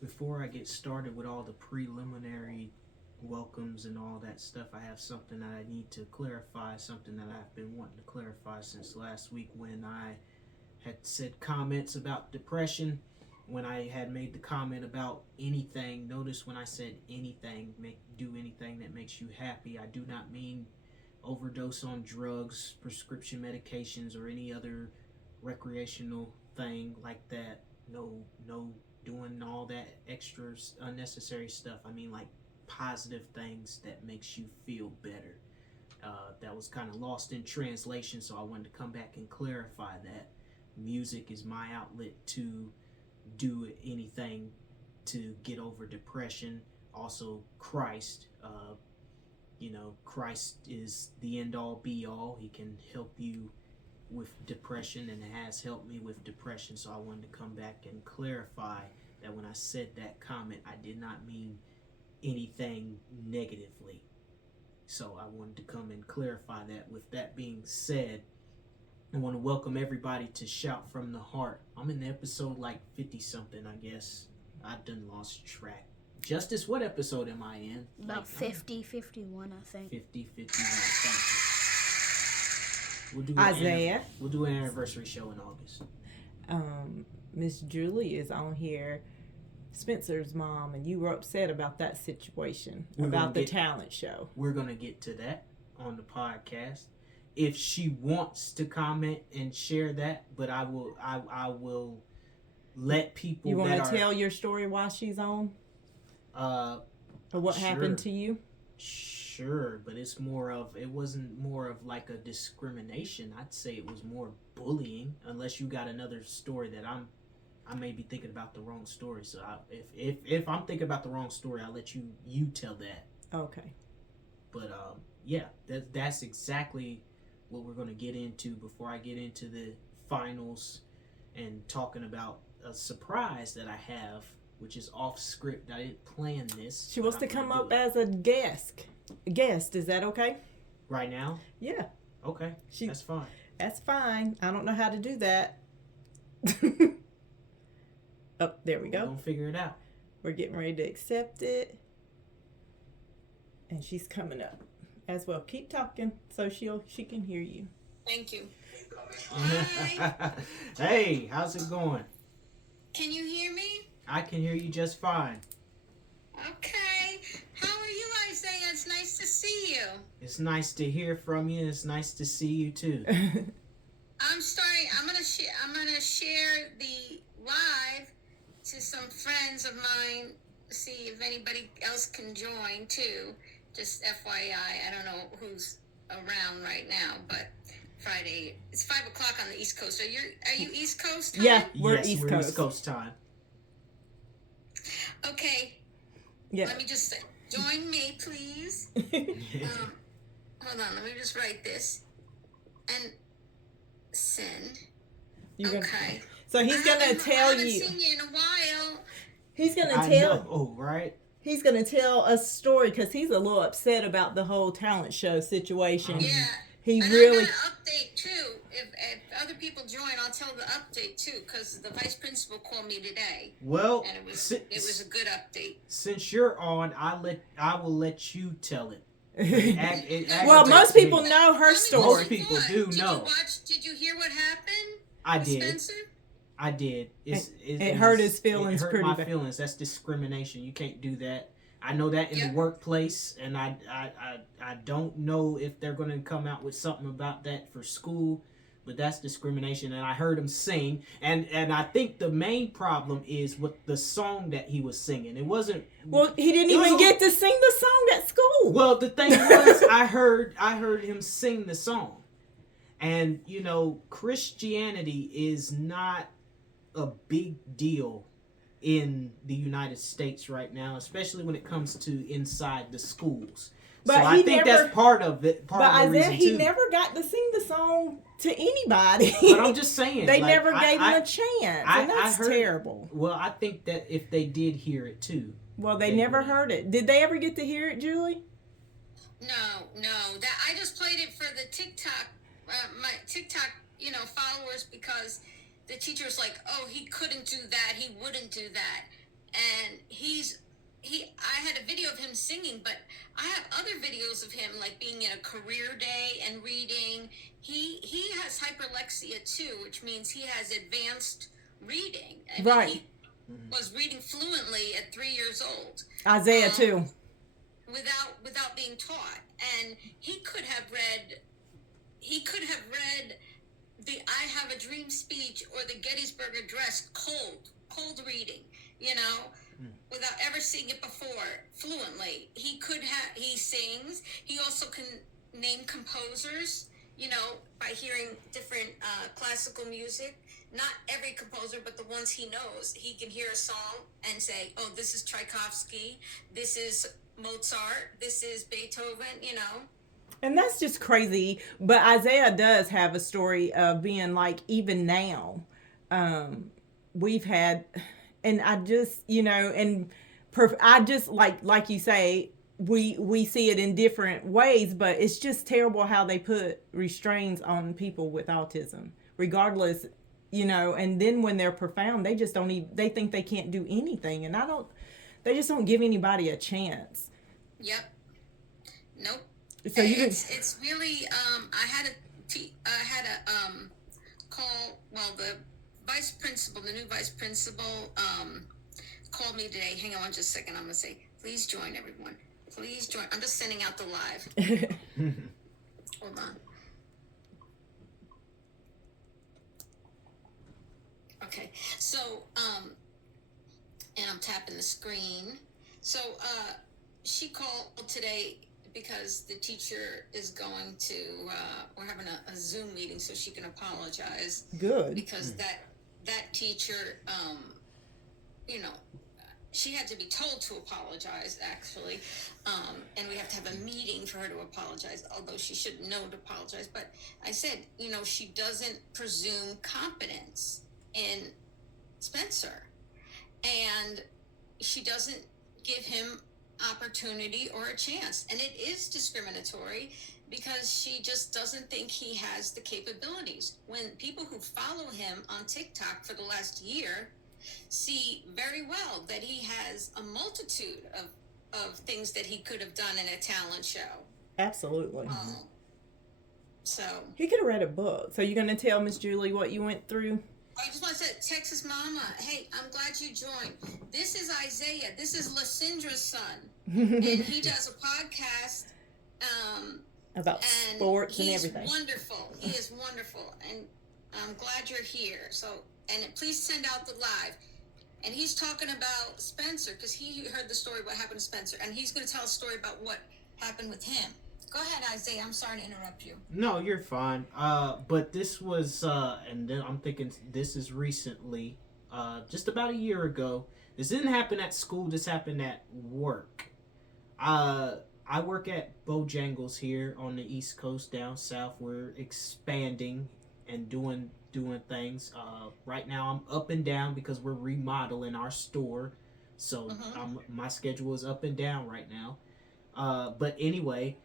Before I get started with all the preliminary welcomes and all that stuff, I have something that I need to clarify, something that I've been wanting to clarify since last week when I had said comments about depression. When I had made the comment about anything, notice when I said anything, do anything that makes you happy, I do not mean overdose on drugs, prescription medications, or any other recreational thing like that. No, no, doing all that extra unnecessary stuff. I mean, like positive things that makes you feel better. That was kind of lost in translation, so I wanted to come back and clarify that music is my outlet to do anything to get over depression. Also, Christ. Christ is the end all be all. He can help you with depression and it has helped me with depression. So I wanted to come back and clarify that when I said that comment, I did not mean anything negatively. So I wanted to come and clarify that. With that being said, I want to welcome everybody to Shout from the Heart. I'm in episode like 50 something, I guess. I done lost track. Justice, what episode am I in? About 50, 51, I think. 50, 51. We'll do Isaiah. We'll do an anniversary show in August. Miss Julie is on here, Spencer's mom, and you were upset about that situation, about the talent show. We're going to get to that on the podcast. If she wants to comment and share that, but I will let people. You want to tell your story while she's on? Or what happened to you? Sure, but it wasn't more of like a discrimination. I'd say it was more bullying, unless you got another story that I may be thinking about the wrong story. So if I'm thinking about the wrong story, I'll let you tell that. Okay. But yeah, that's exactly what we're going to get into before I get into the finals and talking about a surprise that I have, which is off script. I didn't plan this. She wants to come up as a guest. Is that okay? Right now? Yeah. Okay. That's fine. That's fine. I don't know how to do that. Oh, there we go. We're going to figure it out. We're getting ready to accept it. And she's coming up as well. Keep talking so she can hear you. Thank you. Hi. Hey, how's it going? Can you hear me? I can hear you just fine. Okay. How are you, Isaiah? It's nice to see you. It's nice to hear from you. It's nice to see you too. I'm gonna share the live to some friends of mine. See if anybody else can join too. Just FYI, I don't know who's around right now, but Friday it's 5:00 on the East Coast. Are you East Coast time? Yeah, we're East Coast time. Okay. Yeah. Let me just join me, please. Hold on. Let me just write this and send. Okay. So he's gonna tell I haven't you. seen you in a while. He's gonna I tell. know. Oh, right. He's gonna tell a story because he's a little upset about the whole talent show situation. Yeah. He and really. I got an update too. If other people join, I'll tell the update too, because the vice principal called me today. Well, and it was a good update. Since you're on, I will let you tell it. Well, most people know her story. Most people do know. Did you hear what happened? I did. Spencer? I did. It hurt his feelings. It hurt pretty my bad. feelings. That's discrimination. You can't do that. I know that in the workplace, and I don't know if they're going to come out with something about that for school, but that's discrimination. And I heard him sing, and I think the main problem is with the song that he was singing. It wasn't. Well, he didn't even get to sing the song at school. Well, the thing was, I heard him sing the song, and Christianity is not a big deal in the United States right now, especially when it comes to inside the schools. But so I think that's part of it. But Isaiah, he never got to sing the song to anybody. But I'm just saying, they never gave him a chance, and that's terrible. Well, I think that if they did hear it too. Well, they never heard it. Did they ever get to hear it, Julie? No. That I just played it for the TikTok, my TikTok, followers, because the teacher was like, "Oh, he couldn't do that. He wouldn't do that." and I had a video of him singing, but I have other videos of him like being in a career day and reading. He has hyperlexia too, which means he has advanced reading. I mean, Right. he was reading fluently at 3 years old. Isaiah too. Without being taught, and he could have read the I Have a Dream speech or the Gettysburg Address cold reading, without ever seeing it before fluently. He sings. He also can name composers, by hearing different classical music. Not every composer, but the ones he knows. He can hear a song and say, oh, this is Tchaikovsky, this is Mozart, this is Beethoven, And that's just crazy. But Isaiah does have a story of being like, even now, we've had, and I just, I just like you say, we see it in different ways, but it's just terrible how they put restraints on people with autism, regardless, and then when they're profound, they just don't even, they think they can't do anything. And they just don't give anybody a chance. Yep. Nope. So it's really I had a call. Well, the new vice principal called me today. Hang on just a second. I'm gonna say, please join everyone. Please join. I'm just sending out the live. Hold on. Okay. So and I'm tapping the screen. So she called today because the teacher is going to, we're having a Zoom meeting so she can apologize. Good. Because that teacher, she had to be told to apologize, actually. And we have to have a meeting for her to apologize, although she should know to apologize. But I said, she doesn't presume competence in Spencer. And she doesn't give him opportunity or a chance, and it is discriminatory because she just doesn't think he has the capabilities. When people who follow him on TikTok for the last year see very well that he has a multitude of things that he could have done in a talent show. Absolutely. So he could have read a book. So you're going to tell Miss Julie what you went through? I just want to say, Texas Mama, hey, I'm glad you joined. This is Isaiah. This is Lucindra's son. And he does a podcast. About sports and everything. He's wonderful. He is wonderful. And I'm glad you're here. So, and please send out the live. And he's talking about Spencer because he heard the story what happened to Spencer. And he's going to tell a story about what happened with him. Go ahead, Isaiah. I'm sorry to interrupt you. No, you're fine. But this was, and then I'm thinking this is recently, just about a year ago. This didn't happen at school. This happened at work. I work at Bojangles here on the East Coast, down south. We're expanding and doing things. Right now, I'm up and down because we're remodeling our store. So my schedule is up and down right now. But anyway,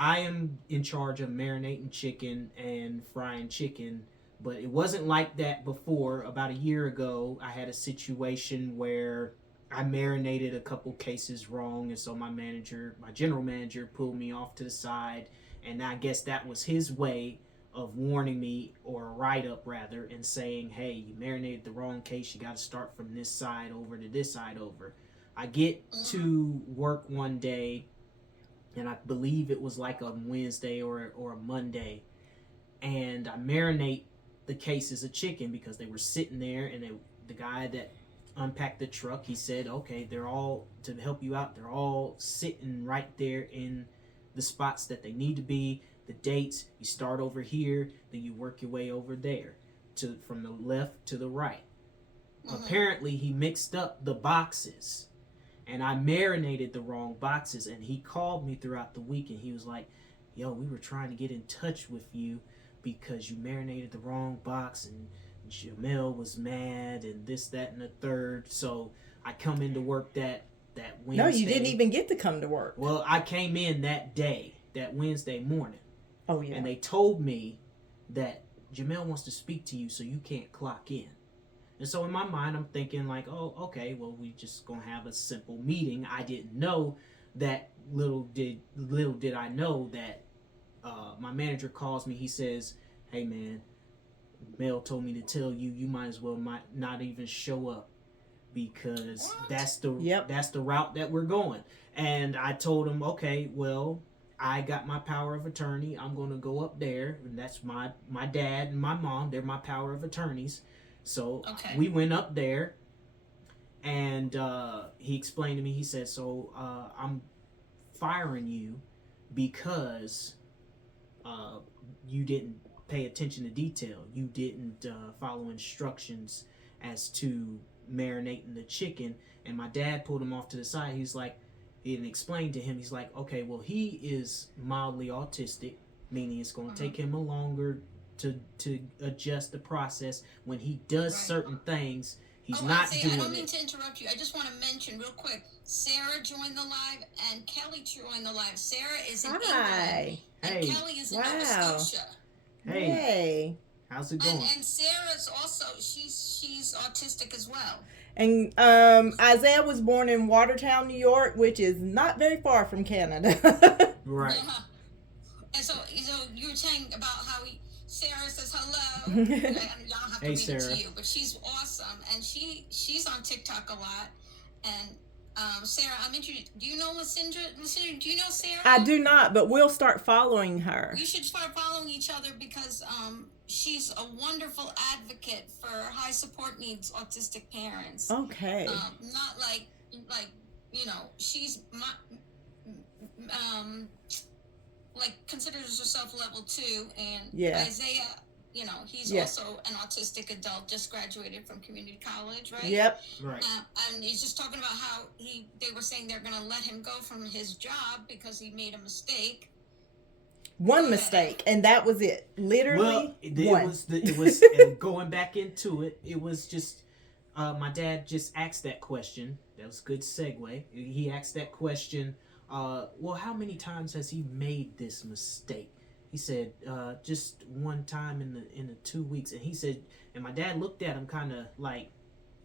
I am in charge of marinating chicken and frying chicken, but it wasn't like that before. About a year ago, I had a situation where I marinated a couple cases wrong, and so my general manager, pulled me off to the side, and I guess that was his way of warning me, or a write-up rather, and saying, hey, you marinated the wrong case, you got to start from this side over to this side over. I get to work one day, and I believe it was like a Wednesday or a Monday, and I marinate the cases of chicken because they were sitting there, and the guy that unpacked the truck, he said, okay, they're all, to help you out, they're all sitting right there in the spots that they need to be. The dates, you start over here, then you work your way over there, from the left to the right. Apparently, he mixed up the boxes, and I marinated the wrong boxes, and he called me throughout the week, and he was like, yo, we were trying to get in touch with you because you marinated the wrong box, and Jamel was mad, and this, that, and the third. So I come into work that Wednesday. No, you didn't even get to come to work. Well, I came in that Wednesday morning. Oh, yeah. And they told me that Jamel wants to speak to you, so you can't clock in. And so in my mind, I'm thinking like, oh, okay, well, we just gonna have a simple meeting. I didn't know that. Little did I know that my manager calls me. He says, "Hey, man, Mel told me to tell you, you might as well not even show up because that's the route that we're going." And I told him, okay, well, I got my power of attorney. I'm going to go up there, and that's my dad and my mom. They're my power of attorneys. So we went up there, and he explained to me. He said, "So I'm firing you because you didn't pay attention to detail. You didn't follow instructions as to marinating the chicken." And my dad pulled him off to the side. He's like, he explained to him, he's like, okay, well, he is mildly autistic, meaning it's going to take him a longer to adjust the process. When he does certain things, he's not doing it. I don't mean to interrupt you. I just want to mention real quick, Sarah joined the live and Kelly joined the live. Sarah is in England and Kelly is in Nova Scotia. Hey. How's it going? And Sarah's also, she's autistic as well. And Isaiah was born in Watertown, New York, which is not very far from Canada. Right. And so you were saying about how Sarah says hello. Y'all have to read Sarah. it to you, but she's awesome, and she's on TikTok a lot. And Sarah, I'm interested. Do you know Lucinda? Do you know Sarah? I do not, but we'll start following her. You should start following each other because she's a wonderful advocate for high support needs autistic parents. Okay. Not like she's considers herself level 2, and Isaiah, he's also an autistic adult, just graduated from community college, right? Yep. Right. And he's just talking about how they were saying they're going to let him go from his job because he made a mistake. One mistake, and that was it. Literally, one. It was and going back into it. It was just my dad just asked that question. That was a good segue. He asked that question. Well, how many times has he made this mistake? He said, just one time in the 2 weeks. And he said, and my dad looked at him kind of like,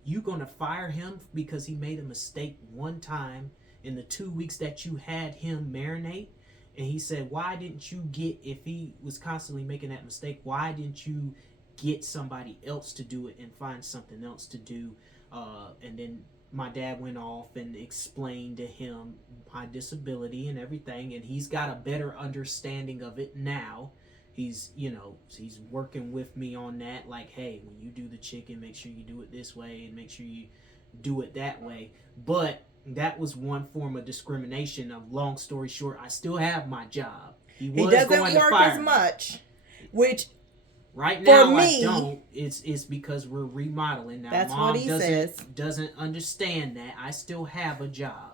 you gonna fire him because he made a mistake one time in the 2 weeks that you had him marinate? And he said, why didn't you if he was constantly making that mistake, why didn't you get somebody else to do it and find something else to do? And then my dad went off and explained to him my disability and everything, and he's got a better understanding of it now. He's working with me on that, like, hey, when you do the chicken, make sure you do it this way and make sure you do it that way. But that was one form of discrimination. Long story short, I still have my job. He doesn't work as much, which right now for me, I don't. It's because we're remodeling now. That's Mom what he says. Doesn't understand that I still have a job.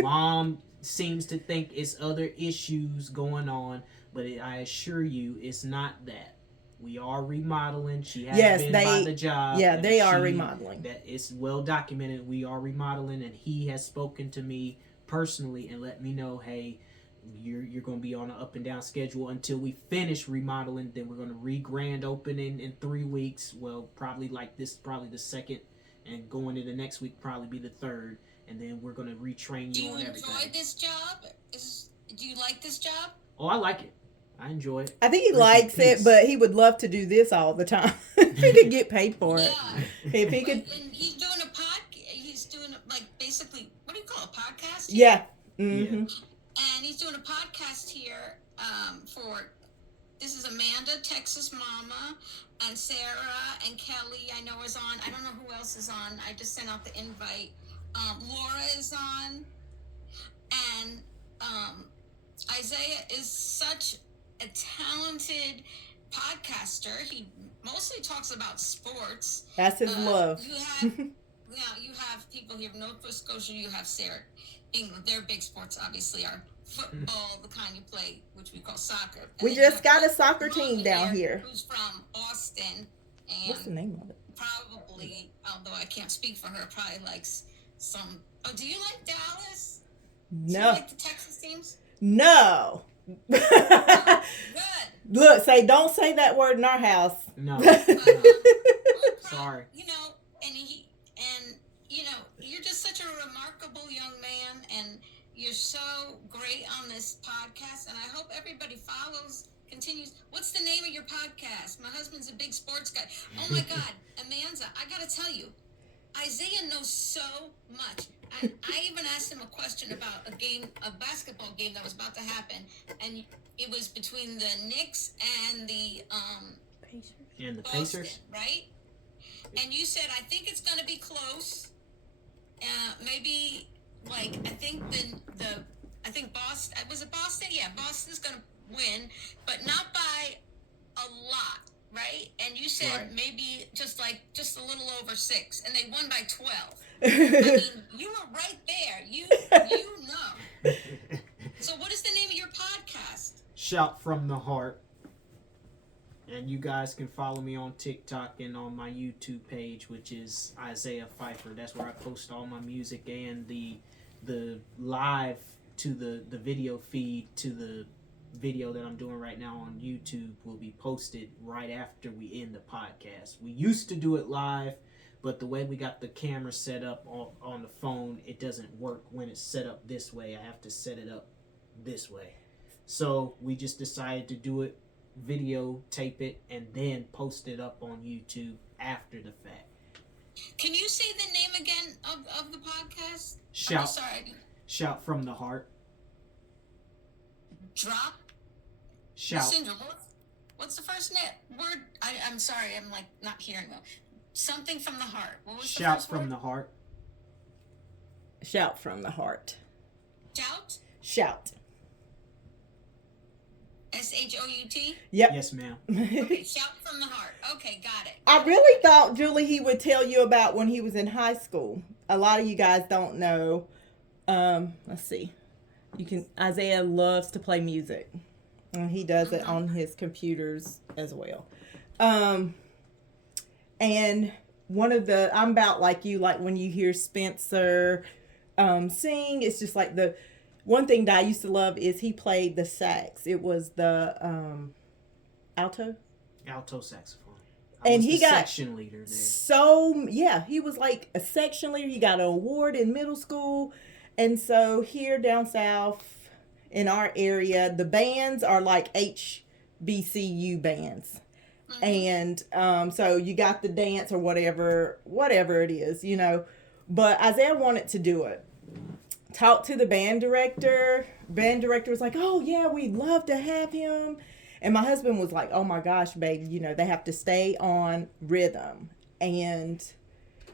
Mom seems to think it's other issues going on, but I assure you, it's not that. We are remodeling. She has been by the job. Yeah, they are remodeling. That it's well documented. We are remodeling, and he has spoken to me personally and let me know, hey, you're going to be on an up and down schedule until we finish remodeling. Then we're going to re-grand open in 3 weeks. Well, probably the second, and going into the next week probably be the third, and then we're going to retrain you on everything. Do you enjoy this job? Do you like this job? Oh, I like it. I enjoy it. I think he likes it, but he would love to do this all the time. If he could get paid for it. Yeah. If he could. And he's doing a podcast. He's doing basically, what do you call a podcast? Yeah. Mm-hmm. And he's doing a podcast here this is Amanda, Texas Mama, and Sarah and Kelly, I know is on. I don't know who else is on. I just sent out the invite. Laura is on. And Isaiah is such a talented podcaster. He mostly talks about sports. That's his love. You have people here in Nova Scotia. You have Sarah, England. Their big sports obviously are football, the kind you play, which we call soccer. And we just got a soccer team down here. Who's from Austin. And what's the name of it? Probably, although I can't speak for her, probably likes some. Oh, do you like Dallas? No. Do you like the Texas teams? No. Good. Look, don't say that word in our house. No. Sorry. and you know, you're just such a remarkable young man, and you're so great on this podcast, and I hope everybody continues. What's the name of your podcast? My husband's a big sports guy. Oh my God, Amanda, I gotta tell you, Isaiah knows so much. I even asked him a question about a basketball game that was about to happen, and it was between the Knicks and the Boston, Pacers, right? And you said, I think it's going to be close. Maybe like I think Boston, was it Boston? Yeah, Boston's going to win, but not by a lot, right? And you said Right. maybe just a little over 6, and they won by 12. I mean, you were right there. You know. So what is the name of your podcast? Shout from the Heart. And you guys can follow me on TikTok and on my YouTube page, which is Isaiah Pfeiffer. That's where I post all my music, and the live to the video feed to the video that I'm doing right now on YouTube will be posted right after we end the podcast. We used to do it live, but the way we got the camera set up on the phone, it doesn't work when it's set up this way. I have to set it up this way. So we just decided to do it, videotape it, and then post it up on YouTube after the fact. Can you say the name again of the podcast? Shout, I'm sorry. Shout from the Heart. Drop. Shout. Syndrome. What's the first word? I'm sorry. I'm like not hearing well. Something from the heart. What was the Shout first from word? the Heart. Shout from the heart. Shout. Shout. SHOUT. Yep. Yes, ma'am. Okay, shout from the heart. Okay, got it. I really thought, Julie, he would tell you about when he was in high school. A lot of you guys don't know. Let's see. Isaiah loves to play music. And he does it on his computers as well. And I'm about like you, like when you hear Spencer sing, it's just like the one thing that I used to love is he played the sax. It was the alto saxophone. And was he the got section leader there. So, yeah, he was like a section leader. He got an award in middle school. And so here down south in our area, the bands are like HBCU bands. And so you got the dance or whatever it is, you know. But Isaiah wanted to do it. Talked to the band director. Band director was like, oh, yeah, we'd love to have him. And my husband was like, oh, my gosh, baby, you know, they have to stay on rhythm. And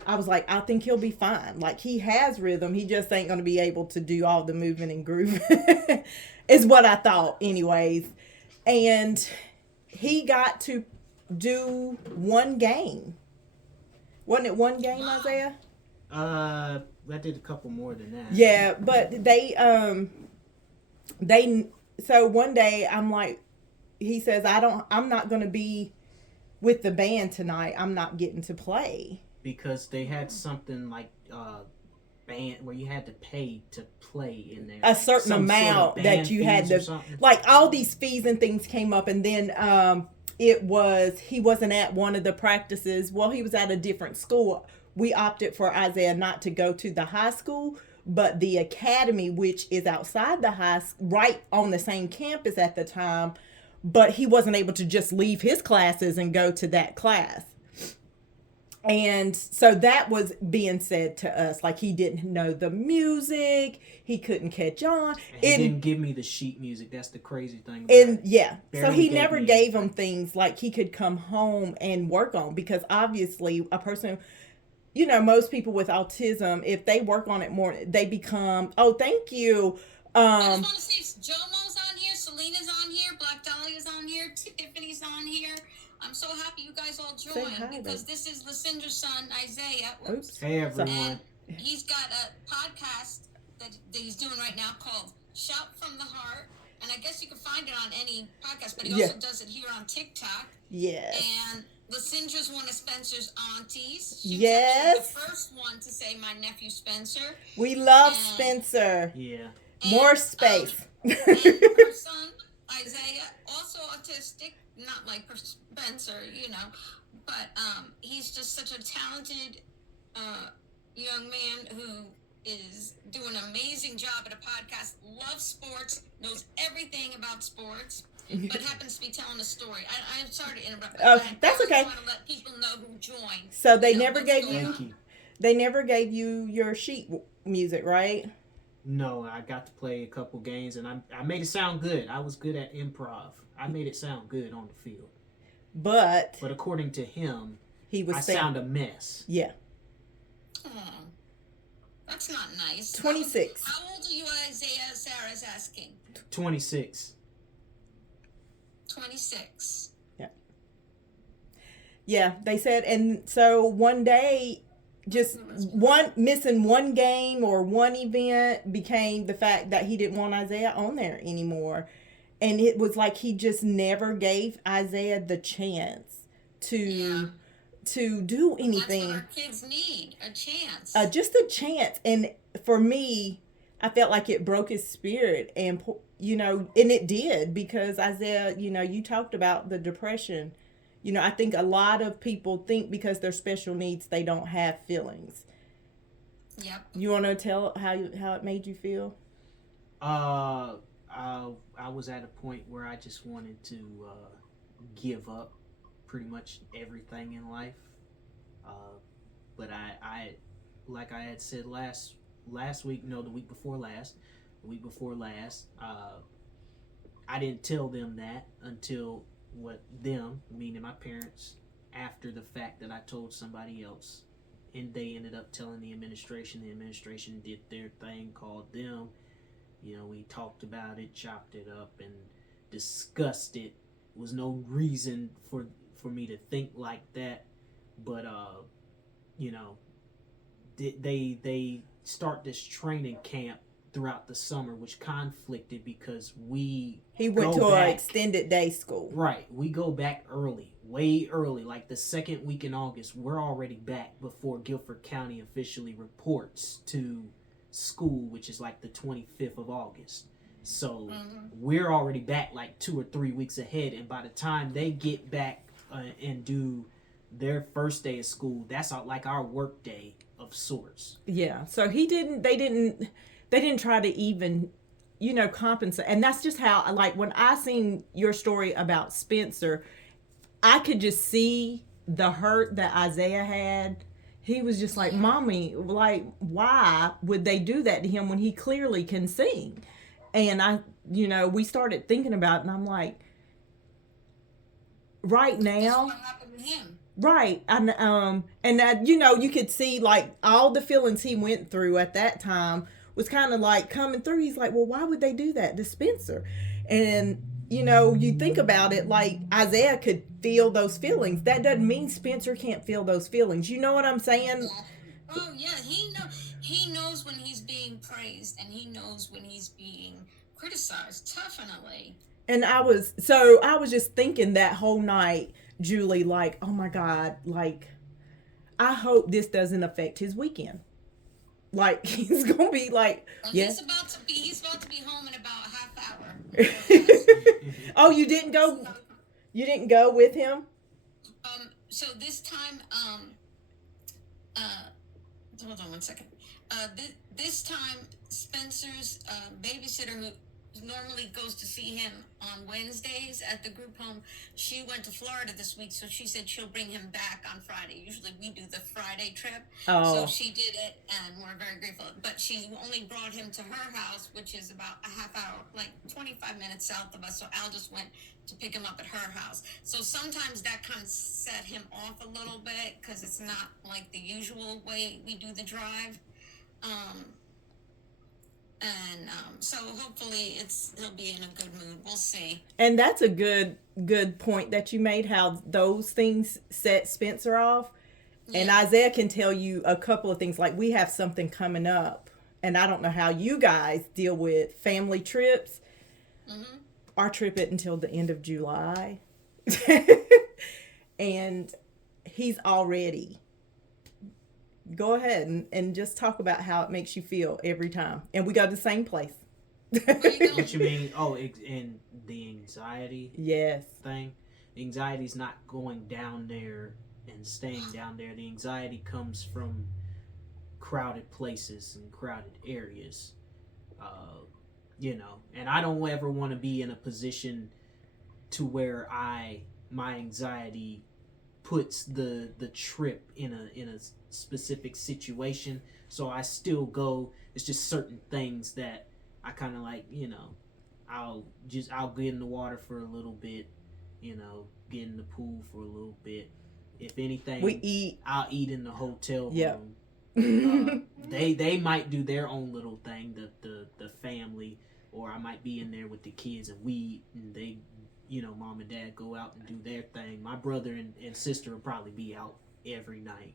I was like, I think he'll be fine. Like, he has rhythm. He just ain't going to be able to do all the movement and groove is what I thought anyways. And he got to do one game. Wasn't it one game, Isaiah? I did a couple more than that. Yeah, but so one day I'm like, he says, I'm not going to be with the band tonight. I'm not getting to play. Because they had something like band where you had to pay to play in there. A certain Some amount sort of that band you had fees or to, something. like all these fees and things came up, and then he wasn't at one of the practices. Well, he was at a different school. We opted for Isaiah not to go to the high school, but the academy, which is outside the right on the same campus at the time, but he wasn't able to just leave his classes and go to that class. And so that was being said to us, like he didn't know the music, he couldn't catch on. And he didn't give me the sheet music. That's the crazy thing about And it. yeah, so Barely he gave never me gave him anything. things like he could come home and work on, because obviously a person, you know, most people with autism, if they work on it more, they become, oh, thank you. I just want to say Jomo's on here, Selena's on here, Black Dahlia's on here, Tiffany's on here. I'm so happy you guys all joined hi, because babe. this is Lucindra's son, Isaiah. Oops. Hey, everyone. And he's got a podcast that he's doing right now called Shout from the Heart. And I guess you can find it on any podcast, but he Yeah. also does it here on TikTok. Yes. And Lucindra's one of Spencer's aunties. She was Yes. actually the first one to say my nephew Spencer. We love and- Spencer. Yeah. More And, space. And her son, Isaiah, also autistic, not like Spencer, you know, but he's just such a talented young man who is doing an amazing job at a podcast, loves sports, knows everything about sports, but happens to be telling a story. I'm sorry to interrupt. Oh, But that's I okay. want to let people know who joined. So they You know, never what's gave going you, Thank on. you. they never gave you your sheet music, right? No, I got to play a couple games, and I made it sound good. I was good at improv. I made it sound good on the field. But But according to him, he was I saying, sound a mess. yeah, Oh, that's not nice. 26. How old are you, Isaiah? Sarah's asking. 26. 26. Yeah, they said, and so one day, just missing one game or one event became the fact that he didn't want Isaiah on there anymore. And it was like he just never gave Isaiah the chance to Yeah. to do That's anything. what our kids need, a chance. Just a chance. And for me, I felt like it broke his spirit, and and it did, because Isaiah, you talked about the depression. I think a lot of people think because they're special needs they don't have feelings. Yep. You want to tell how it made you feel? I was at a point where I just wanted to give up pretty much everything in life. But I like I had said last week, no, the week before last, I didn't tell them that until meaning my parents, after the fact that I told somebody else, and they ended up telling the administration. The administration did their thing, called them. We talked about it, chopped it up, and discussed it. There was no reason for me to think like that, but they start this training camp throughout the summer, which conflicted because he went to an extended day school. Right, we go back early, way early, like the second week in August. We're already back before Guilford County officially reports to school, which is like the 25th of August. So we're already back like 2 or 3 weeks ahead, and by the time they get back and do their first day of school, that's like our work day of sorts. Yeah. So they didn't try to even compensate. And that's just how, like, when I seen your story about Spencer, I could just see the hurt that Isaiah had. He was just like, Mommy, like, why would they do that to him when he clearly can sing? And we started thinking about it, and I'm like, right That's now, what happened to him. right. And that, you could see like all the feelings he went through at that time was kind of like coming through. He's like, well, why would they do that to Spencer? And you think about it, like Isaiah could feel those feelings. That doesn't mean Spencer can't feel those feelings. You know what I'm saying? Oh yeah, he knows when he's being praised, and he knows when he's being criticized. Definitely. And I was just thinking that whole night, Julie, like, oh my God, like, I hope this doesn't affect his weekend. Like, he's gonna be like, yeah. He's about to be home in about a half hour. Oh, you didn't go? You didn't go with him? So this time, hold on one second. This time, Spencer's babysitter, who normally goes to see him on Wednesdays at the group home, she went to Florida this week, so she said she'll bring him back on Friday. Usually we do the Friday trip. Oh. So she did it, and we're very grateful. But she only brought him to her house, which is about a half hour, like 25 minutes south of us. So Al just went to pick him up at her house. So sometimes that kind of set him off a little bit, because it's not like the usual way we do the drive. So hopefully he'll be in a good mood. We'll see. And that's a good point that you made, how those things set Spencer off. Yeah. And Isaiah can tell you a couple of things, like we have something coming up, and I don't know how you guys deal with family trips. Mm-hmm. Our trip isn't until the end of July. And he's already... Go ahead and just talk about how it makes you feel every time. And we go to the same place. What you mean? Oh, and the anxiety thing. The anxiety's not going down there and staying down there. The anxiety comes from crowded places and crowded areas. You know, and I don't ever want to be in a position to where my anxiety puts the trip in a specific situation. So I still go. It's just certain things that I kind of like, you know, I'll get in the water for a little bit, you know, get in the pool for a little bit. If anything, We eat. I'll eat in the hotel room. Yep. They might do their own little thing, the family, or I might be in there with the kids and we eat, and they, you know, mom and dad go out and do their thing. My brother and sister will probably be out every night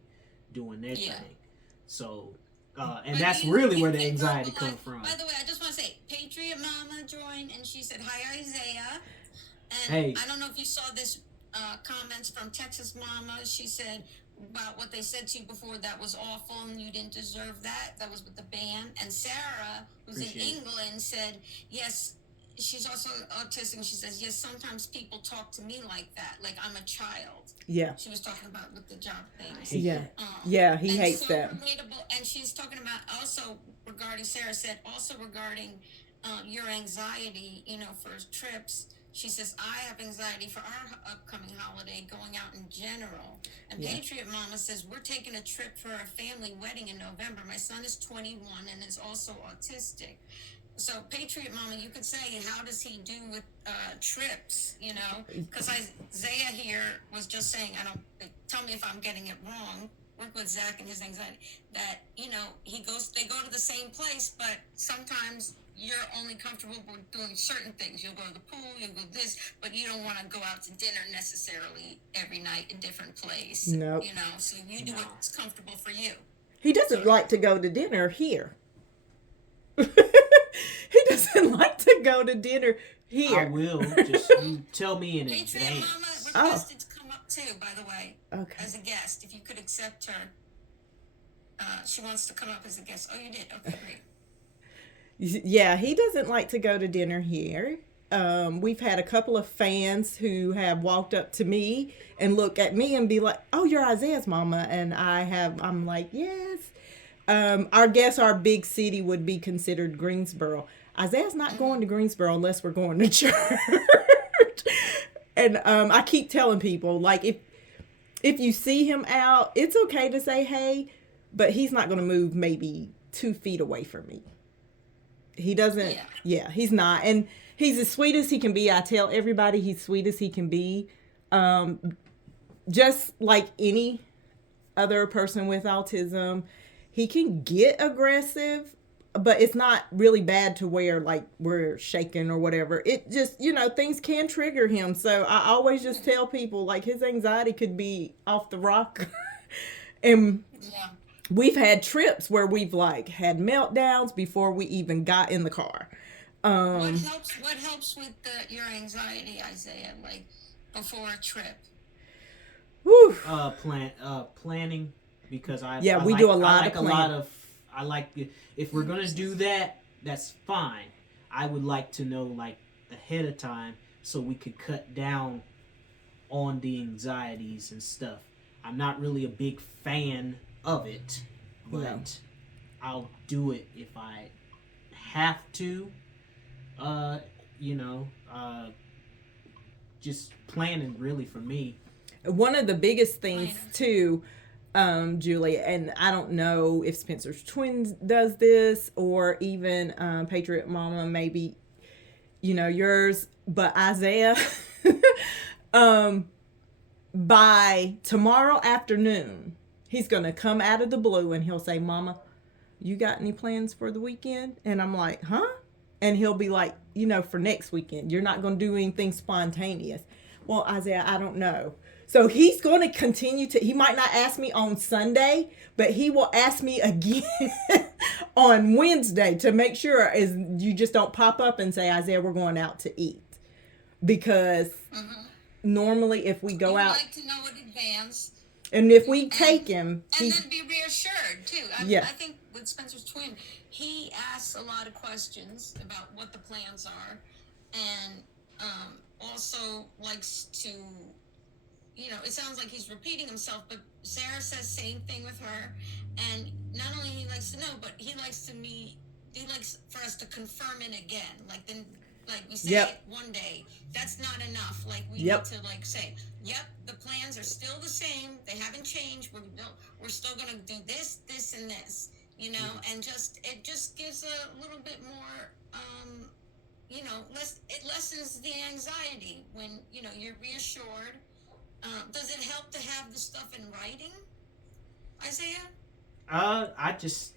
doing their thing. So, and that's really where the anxiety comes from. By the way, I just want to say, Patriot Mama joined and she said, hi, Isaiah. And Hey. I don't know if you saw this comments from Texas Mama. She said about what they said to you before, that was awful and you didn't deserve that. That was with the band. And Sarah, who's in England, said, yes, she's also autistic. She says, yes, sometimes people talk to me like that, like I'm a child. Yeah. She was talking about with the job things. Yeah. Yeah, he and hates so that. Relatable. And she's talking about also regarding, Sarah said, also regarding your anxiety, you know, for trips. She says, I have anxiety for our upcoming holiday, going out in general. And Patriot Mama says, we're taking a trip for our family wedding in November. My son is 21 and is also autistic. So, Patriot Mama, you could say, how does he do with trips, you know? Because Isaiah here was just saying, tell me if I'm getting it wrong, work with Zach and his anxiety, that, you know, they go to the same place, but sometimes you're only comfortable with doing certain things. You'll go to the pool, you'll go this, but you don't want to go out to dinner necessarily every night in different place. Nope. You know, so you do what's comfortable for you. He doesn't like to go to dinner here. He doesn't like to go to dinner here. I will. Just you tell me in Patriot advance. Mama requested to come up too, by the way, Okay. as a guest. If you could accept her, she wants to come up as a guest. Oh, you did? Okay, great. Yeah, he doesn't like to go to dinner here. We've had a couple of fans who have walked up to me and look at me and be like, "Oh, you're Isaiah's mama," and I'm like, "Yes." Our big city would be considered Greensboro. Isaiah's not going to Greensboro unless we're going to church. And I keep telling people, like, if you see him out, it's okay to say hey, but he's not going to move maybe 2 feet away from me. He doesn't, he's not. And he's as sweet as he can be. I tell everybody he's sweet as he can be. Just like any other person with autism, he can get aggressive, but it's not really bad to where like we're shaking or whatever. It just, you know, things can trigger him. So I always just tell people like his anxiety could be off the rock. And we've had trips where we've like had meltdowns before we even got in the car. What helps with your anxiety, Isaiah? Like before a trip? Whew. Planning, because we do a lot of planning. If we're gonna do that, that's fine. I would like to know like ahead of time so we could cut down on the anxieties and stuff. I'm not really a big fan of it, but I'll do it if I have to. Just planning really for me. One of the biggest things too, Julie, and I don't know if Spencer's Twins does this or even Patriot Mama, maybe, you know, yours, but Isaiah, by tomorrow afternoon, he's going to come out of the blue and he'll say, "Mama, you got any plans for the weekend?" And I'm like, "Huh?" And he'll be like, "You know, for next weekend, you're not going to do anything spontaneous." Well, Isaiah, I don't know. So he's going to continue he might not ask me on Sunday, but he will ask me again on Wednesday to make sure you just don't pop up and say, "Isaiah, we're going out to eat." Because normally if we go out. Like to know in advance. And if we take him. And then be reassured too. I think with Spencer's twin, he asks a lot of questions about what the plans are. And also likes to it sounds like he's repeating himself, but Sarah says same thing with her. And not only he likes to know, but he likes for us to confirm it again. Like we say Yep. it one day. That's not enough. Like we Yep. need to say, yep, the plans are still the same. They haven't changed. We're still gonna do this, and this. And it just gives a little bit more. It lessens the anxiety when you're reassured. Does it help to have the stuff in writing, Isaiah? I just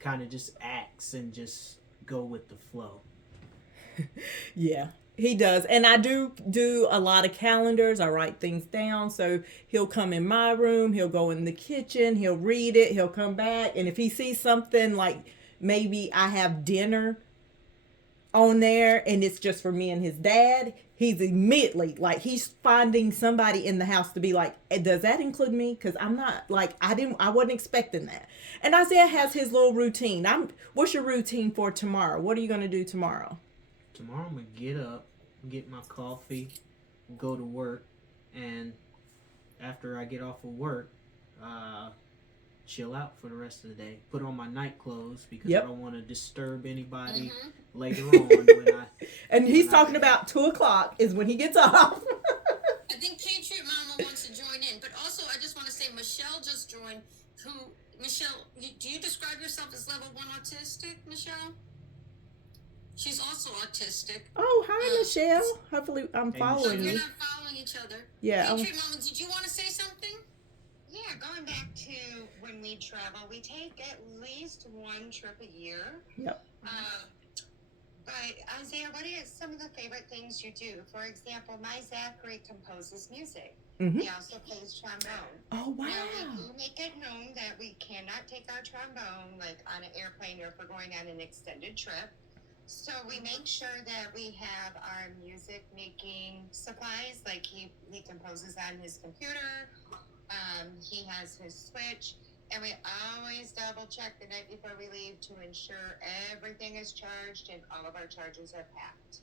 kind of just acts and just go with the flow. Yeah, he does. And I do a lot of calendars. I write things down. So he'll come in my room, he'll go in the kitchen, he'll read it, he'll come back. And if he sees something like maybe I have dinner on there and it's just for me and his dad, he's immediately he's finding somebody in the house to be like, does that include me? Because I'm not I wasn't expecting that. And Isaiah has his little routine. What's your routine for tomorrow? What are you going to do tomorrow? Tomorrow I'm gonna get up, get my coffee, go to work, and after I get off of work, chill out for the rest of the day. Put on my night clothes because Yep. I don't want to disturb anybody later on when I. And he's talking about 2:00 is when he gets off. I think Patriot Mama wants to join in, but also I just want to say Michelle just joined. Michelle, do you describe yourself as level 1 autistic, Michelle? She's also autistic. Oh, hi, Michelle. Hopefully I'm Hey, So following you're you. not following each other. Yeah. Patriot Mama, did you want to say something? Yeah, going back to when we travel, we take at least one trip a year. Yep. But Isaiah, what are some of the favorite things you do? For example, my Zachary composes music. Mhm. He also plays trombone. Oh, wow. Now, we do make it known that we cannot take our trombone on an airplane or if we're going on an extended trip. So we make sure that we have our music making supplies. Like he composes on his computer. He has his switch. And we always double check the night before we leave to ensure everything is charged and all of our chargers are packed.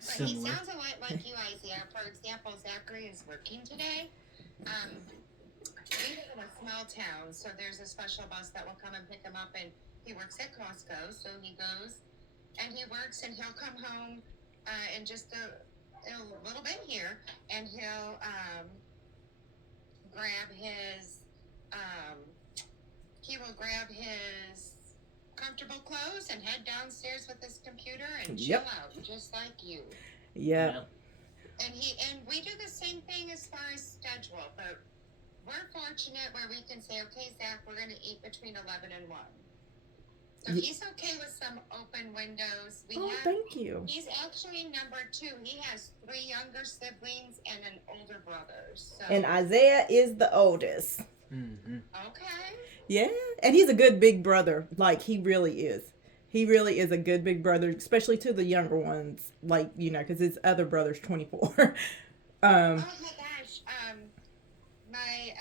But he Similar. sounds a lot like you, Isaiah. For example, Zachary is working today. We live in a small town, so there's a special bus that will come and pick him up, and he works at Costco, so he goes and he works, and he'll come home in just a little bit here, and he'll grab his comfortable clothes and head downstairs with his computer and chill Yep. out, just like you. Yeah. And we do the same thing as far as schedule, but we're fortunate where we can say, okay, Zach, we're going to eat between 11 and 1. So Ye- he's okay with some open windows. Oh, thank you. He's actually number 2. He has 3 younger siblings and an older brother. So And Isaiah is the oldest. Mm-hmm. okay. Yeah. And he's a good big brother. He really is. He really is a good big brother, especially to the younger ones. Because his other brother's 24. Oh my gosh. My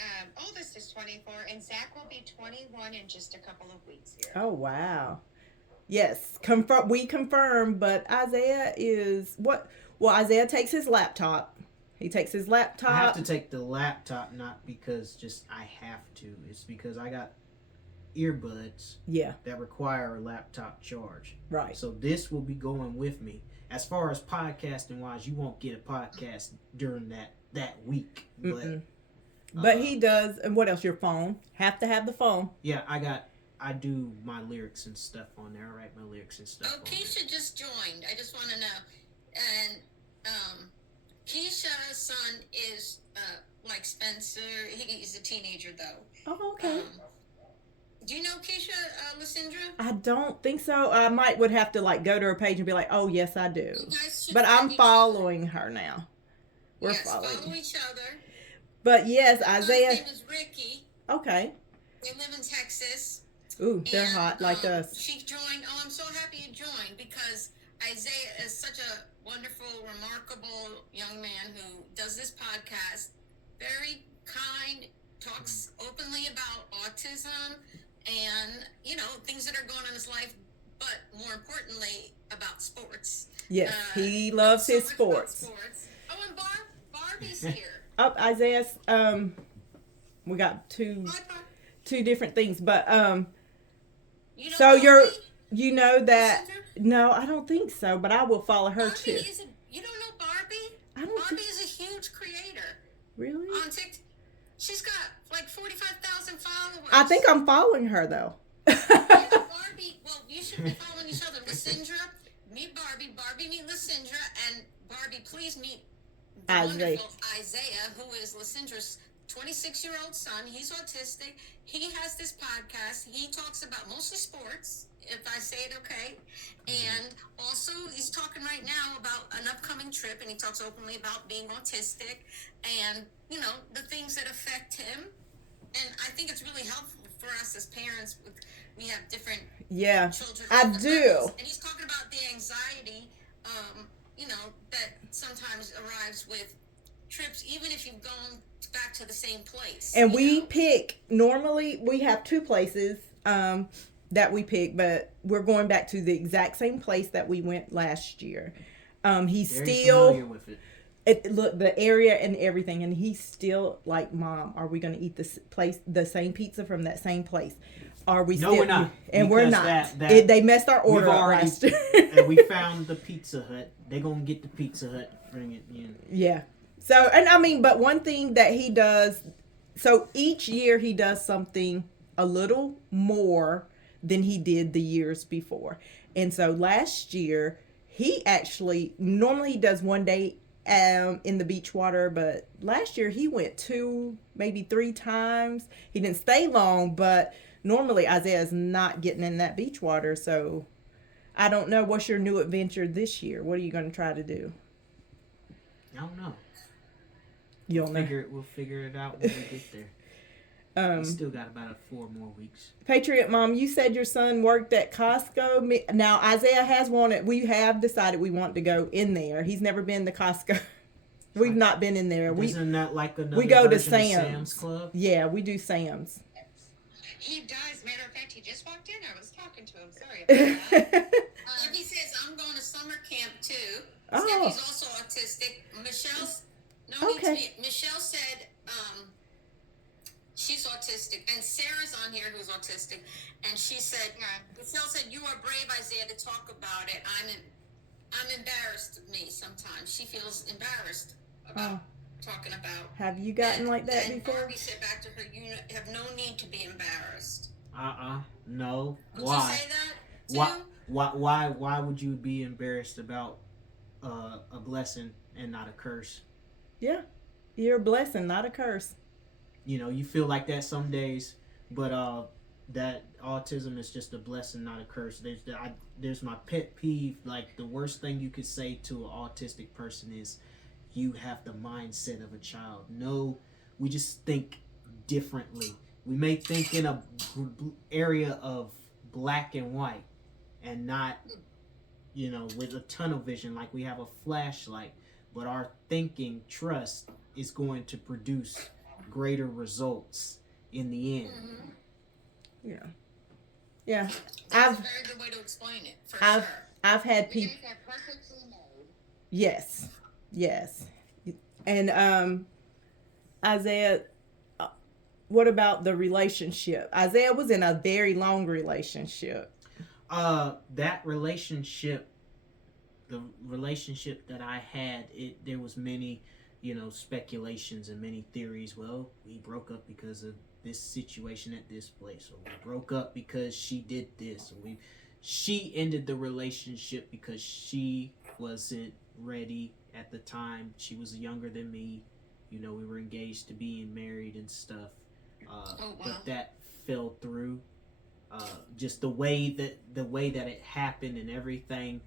oldest is 24, and Zach will be 21 in just a couple of weeks here. Oh, wow. Yes. We confirm, but Isaiah is what? Well, Isaiah takes his laptop. He takes his laptop. I have to take the laptop, not because just I have to. It's because I got earbuds Yeah, that require a laptop charge. right. So this will be going with me. As far as podcasting wise, you won't get a podcast during that week. But Mm-mm. But he does. And what else? Your phone. Have to have the phone. yeah, I do my lyrics and stuff on there. I write my lyrics and stuff Oh, on there. Keisha just joined. I just want to know. And Keisha's son is like Spencer. He's a teenager, though. Oh, okay. Do you know Keisha Lysindra? I don't think so. I would have to go to her page and be like, oh, yes, I do. You guys should But find I'm each following her now. We're other. Yes, following. follow each other. But yes, His Isaiah. name is Ricky. Okay. They live in Texas. Ooh, they're And, hot like us. She joined. Oh, I'm so happy you joined because Isaiah is such a wonderful, remarkable young man who does this podcast. Very kind, talks openly about autism and, things that are going on in his life, but more importantly, about sports. Yes, he loves So his much about sports. Oh, and Barb Barbie's here. Oh, Isaiah, we got two Hi, Barb. different things, but You know so Barbie? you know that Messenger? no, I don't think so, but I will follow her Barbie too. you don't know Barbie? I don't Barbie think is a huge creator really. on TikTok. She's got like 45,000 followers. I think I'm following her though. Yeah, Barbie. Well, you should be following each other. Lysindra, meet Barbie. Barbie, meet Lysindra, and Barbie, please meet the Isaiah. wonderful Isaiah, who is Lysindra's 26-year-old son. He's autistic. He has this podcast. He talks about mostly sports, if I say it okay. And also, he's talking right now about an upcoming trip, and he talks openly about being autistic and, you know, the things that affect him. And I think it's really helpful for us as parents. We have different Yeah, children. I different do. levels. And he's talking about the anxiety, you know, that sometimes arrives with trips, even if you've gone back to the same place. And you we know? pick, normally we have two places that we pick, but we're going back to the exact same place that we went last year. He's Very still familiar with it. look, the area and everything, and he's still like, Mom, are we going to eat the same pizza from that same place? Are we No, still? we're not, And we're because not. that- They messed our order up already- last year. And we found the Pizza Hut. They're gonna get the Pizza Hut, bring it in. Yeah. So, and I mean, but one thing that he does, so each year he does something a little more than he did the years before. And so last year, he actually, normally he does one day in the beach water, but last year he went 2, maybe 3 times. He didn't stay long, but normally Isaiah's not getting in that beach water. So I don't know. What's your new adventure this year? What are you going to try to do? I don't know. You don't know. We'll figure it out when we get there. We still got about 4 more weeks. Patriot Mom, you said your son worked at Costco. Now, Isaiah has wanted, we have decided we want to go in there. He's never been to Costco. We've not been in there. Isn't that like another we go to version of Sam's. Club? Yeah, we do Sam's. He does. Matter of fact, he just walked in. I was talking to him. Sorry about that. He says, I'm going to summer camp too. Oh. Steffi's also autistic. Michelle said she's autistic, and Sarah's on here who's autistic, and she said, Michelle said, you are brave, Isaiah, to talk about it. I'm embarrassed of me sometimes. She feels embarrassed about talking about. Have you gotten like that and before? Barbie said back to her, you have no need to be embarrassed. No. Would Why? you say that too? Why would you be embarrassed about a blessing and not a curse? Yeah, you're a blessing, not a curse. You know, you feel like that some days, but that autism is just a blessing, not a curse. There's my pet peeve. Like, the worst thing you could say to an autistic person is, you have the mindset of a child. No, we just think differently. We may think in a area of black and white, and not, you know, with a tunnel vision, like we have a flashlight. But our thinking, trust, is going to produce greater results in the end. Yeah. Yeah. That's a very good way to explain it, for sure. I've had You people. guys are perfectly made. Yes. And Isaiah, what about the relationship? Isaiah was in a very long relationship. That relationship, the relationship that I had, there was many, speculations and many theories. Well, we broke up because of this situation at this place, or we broke up because she did this, or she ended the relationship because she wasn't ready at the time. She was younger than me. We were engaged to being married and stuff. But that fell through. Just the way that it happened and everything,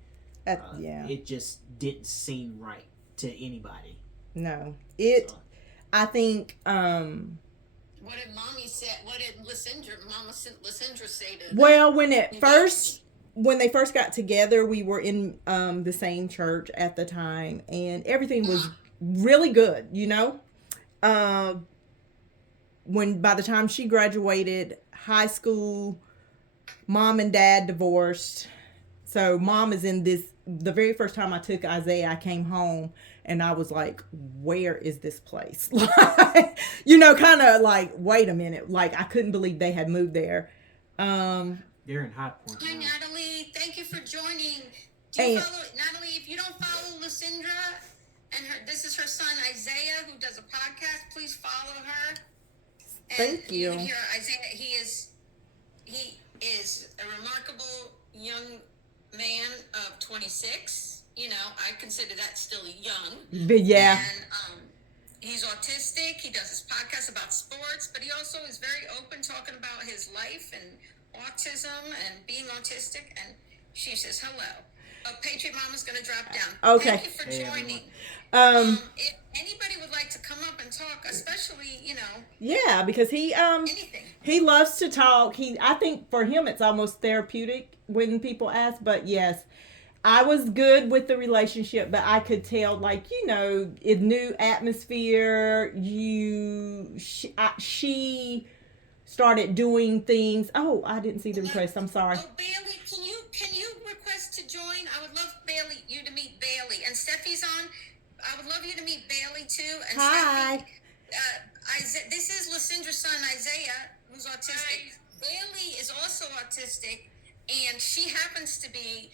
it just didn't seem right to anybody. No, I think. What did Mommy say? What did Lysindra say to? Well, when they first got together, we were in the same church at the time, and everything was really good. When by the time she graduated high school, Mom and Dad divorced. So Mom is in this the very first time I took Isaiah, I came home and I was like, where is this place? Like, kind of like, wait a minute. Like, I couldn't believe they had moved there. They're in High Point Hi, now. Natalie. Thank you for joining. Do you And- follow Natalie? If you don't follow Lucindra, and this is her son Isaiah, who does a podcast. Please follow her. And Thank you. can hear Isaiah. He is a remarkable young man of 26. I consider that still young. But yeah. And he's autistic. He does his podcast about sports, but he also is very open, talking about his life and autism and being autistic. And she says hello. Patriot Mama's going to drop down. Okay. Thank you for Hey, joining. Um, If anybody would like to come up and talk, especially, yeah, because anything. he loves to talk. I think for him it's almost therapeutic when people ask, but yes, I was good with the relationship, but I could tell, like, in new atmosphere, she started doing things. Oh, I didn't see the request. I'm sorry. Oh, Bailey, can you request to join? I would love you to meet Bailey. And Steffi's on. I would love you to meet Bailey too. And Hi. Steffi, this is Lucindra's son Isaiah, who's autistic. Bailey is also autistic, and she happens to be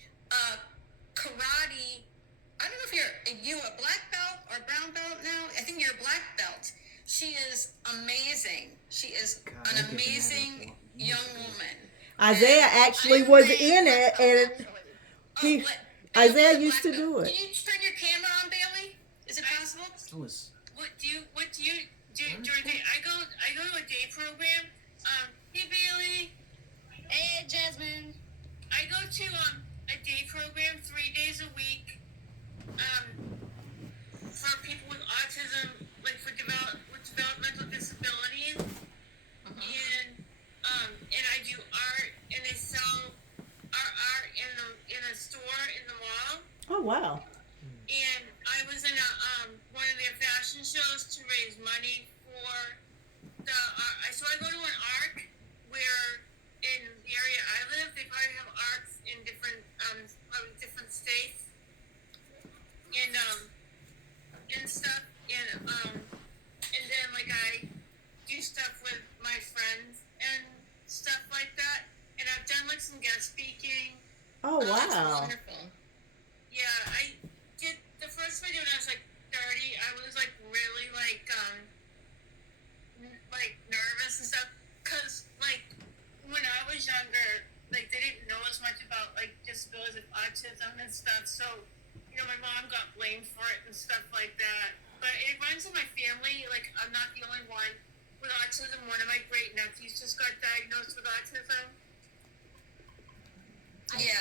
karate. I don't know if you a black belt or brown belt now. I think you're a black belt. She is amazing. She is God, an that didn't amazing matter. young woman. Isaiah And actually I was ran- in it, and he- Bailey Isaiah is a used black to do belt. it. Can you turn your camera on, Bailey? Is it possible? I was What do you do during the day? I go to a day program. Hey Bailey. Hey, Jasmine. I go to a day program 3 days a week. For people with autism, like with developmental disabilities. And I do art, and they sell our art in a store in the mall. oh wow, And I was in one of their fashion shows to raise money for the. So I go to an arc where in the area I live, they probably have arcs in different probably different states, and stuff. And then like I do stuff with my friends and stuff like that. And I've done like some guest speaking. oh That's wow. wonderful. Yeah, I did the first video when I was like 30. I was like really like nervous and stuff, cause like when I was younger, like they didn't know as much about like disabilities and autism and stuff. So my mom got blamed for it and stuff like that. But it runs in my family. Like I'm not the only one with autism. One of my great nephews just got diagnosed with autism. Yeah.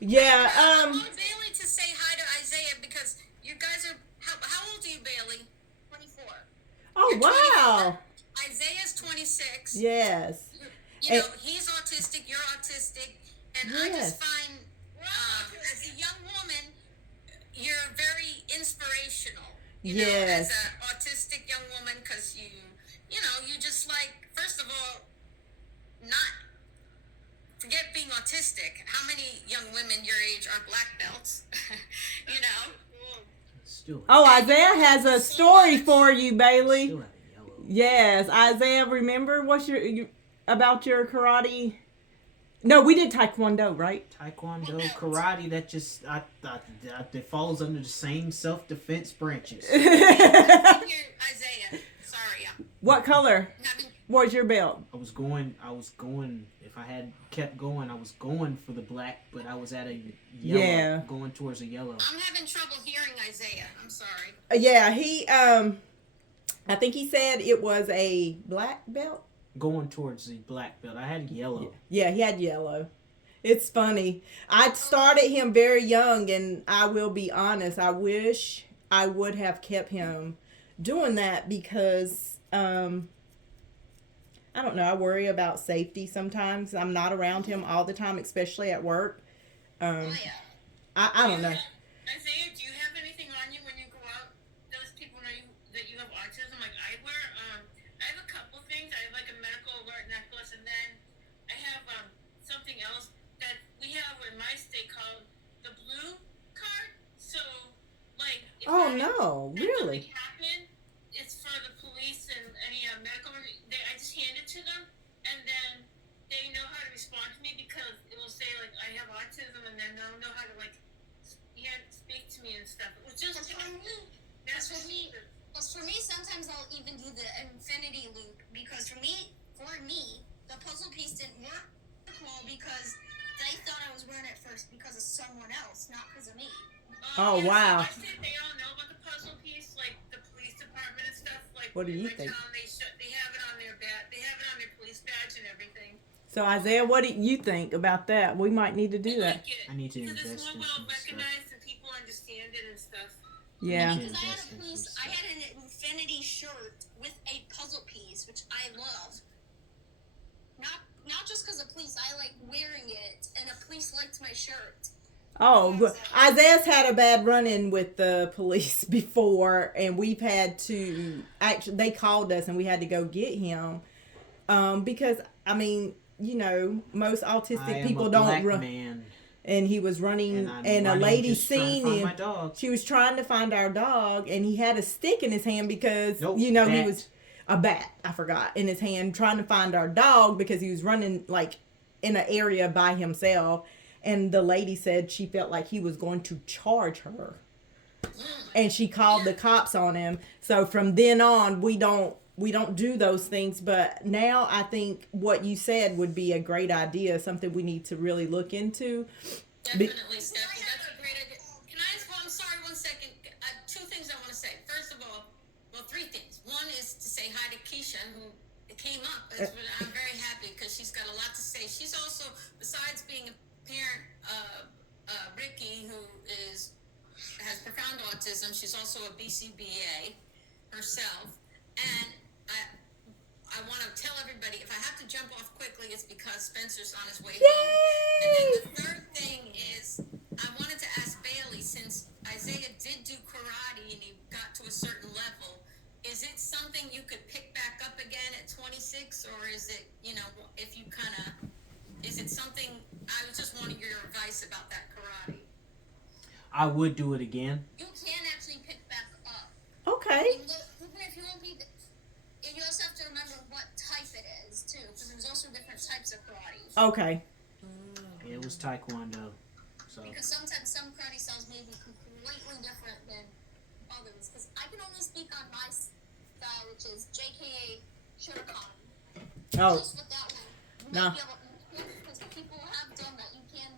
Yeah. I want Bailey to say hi to Isaiah because you guys are. How old are you, Bailey? 24. Oh You're wow. 24. Isaiah's 26. Yes. He's autistic. You're autistic, and I Yes. just find, as a young woman, you're very inspirational. Yes. As an autistic young woman, because you just like, first of all, not. Forget being autistic. How many young women your age are black belts? still Oh, Isaiah has a story for you, Bailey. still have a yellow. Yes, Isaiah. Remember about your karate? No, we did taekwondo, right? Taekwondo, karate, that falls under the same self-defense branches. Isaiah, sorry. What color Having was your belt? I was going, if I had kept going, I was going for the black, but I was at a yellow, Yeah. going towards a yellow. I'm having trouble hearing Isaiah. I'm sorry. Yeah, he I think he said it was a black belt. Going towards the black belt. I had yellow. Yeah, he had yellow. It's funny. I started him very young, and I will be honest, I wish I would have kept him doing that because I don't know, I worry about safety sometimes. I'm not around him all the time, especially at work. I don't know. Isaiah, do you have anything on you when you go out? Those people know that you have autism. Like I wear, I have a couple things. I have like a medical alert necklace, and then I have something else that we have in my state called the blue even do the infinity loop because for me, the puzzle piece didn't work well because they thought I was wearing it first because of someone else, not because of me. Oh, yeah, wow. I think they all know about the puzzle piece, like the police department and stuff. Like What do you in my think? town, they have it on their they have it on their police badge and everything. So Isaiah, what do you think about that? We might need to do that. Like it, I need to because invest it's in more well some stuff. recognized and people understand it and stuff. Yeah. Because I had an infinity shirt with a puzzle piece, which I love. Not just because of police, I like wearing it, and a police liked my shirt. Oh, but Isaiah's had a bad run-in with the police before, and we've had to actually. They called us, and we had to go get him because I mean, you know, most I autistic am people a don't black run. man, And he was running, I'm and a running lady just trying to seen find him. my dog. She was trying to find our dog, and he had a stick in his hand because Nope, you know he bat. was a bat. I forgot in his hand trying to find our dog because he was running like in an area by himself. And the lady said she felt like he was going to charge her, and she called the cops on him. So from then on, we don't do those things. But now I think what you said would be a great idea, something we need to really look into. Definitely, Stephanie. That's a great idea. Can I ask? Well, I'm sorry. 1 second. Two things I want to say. First of all, well, 3 things. One is to say hi to Keisha, who came up. I'm very happy because she's got a lot to say. She's also, besides being a parent, Ricky, who has profound autism, she's also a BCBA herself, and I want to tell everybody, if I have to jump off quickly, it's because Spencer's on his way home. And then the third thing is, I wanted to ask Bailey, since Isaiah did do karate and he got to a certain level, is it something you could pick back up again at 26, or is it, you know, if you kind of, is it something, I was just wanting your advice about that karate. I would do it again. You can actually pick back up. Okay. Even if you won't be, and you also have to remember what type it is too, because there's also different types of karate. Okay. It was Taekwondo. So Because sometimes some karate styles may be completely different than others. Because I can only speak on my style, which is JKA Shuriken. Oh, Just with that one, you No. might be able to, because people have done that. You can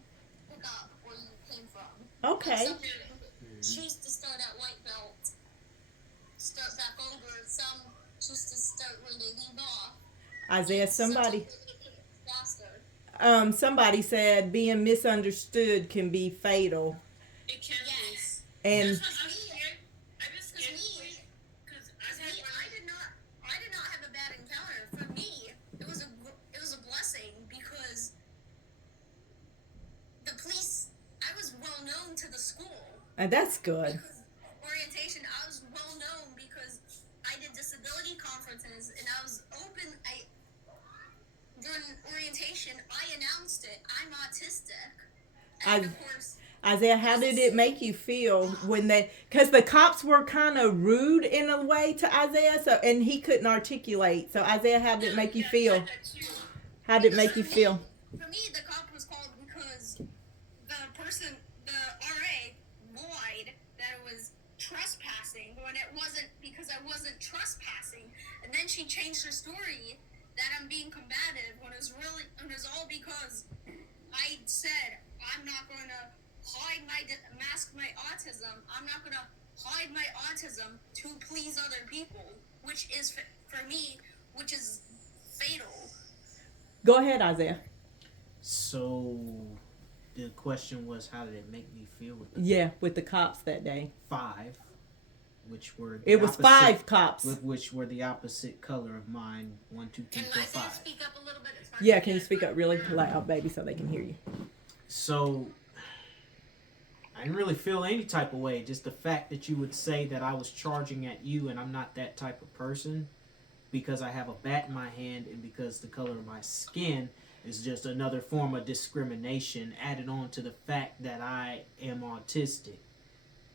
pick up where you came from. okay. Some people choose to start at white belt, start back over. Some choose to start where they leave off. Isaiah, somebody Faster. somebody said being misunderstood can be fatal. It can be. Yes. And That's what I'm scared. I'm just scared because I did not have a bad encounter. For me, it was a blessing because the police. I was well known to the school. that's good. Because orientation, I was well known because I did disability conferences and I was open. During orientation, I announced it. I'm autistic, and of course. Isaiah, how did it make you feel when because the cops were kind of rude in a way to Isaiah, so and he couldn't articulate. So Isaiah, how did it make you feel? How did it make you feel? For me, the cop was called because the RA, lied that it was trespassing when it wasn't, because I wasn't trespassing. And then she changed her story that I'm being combative when it was all because I said I'm not going to mask my autism. I'm not going to hide my autism to please other people, which is for me, which is fatal. Go ahead, Isaiah. So the question was, how did it make me feel with the Yeah, with the cops that day. 5, which were the It was opposite- 5 cops. which were the opposite color of mine. 1, 2, 3, Can 4, Isaiah 5. speak up a little bit? It's hard Yeah, to can you hear. speak up really loud, baby, so they can hear you? So I didn't really feel any type of way. Just the fact that you would say that I was charging at you, and I'm not that type of person, because I have a bat in my hand and because the color of my skin is just another form of discrimination added on to the fact that I am autistic.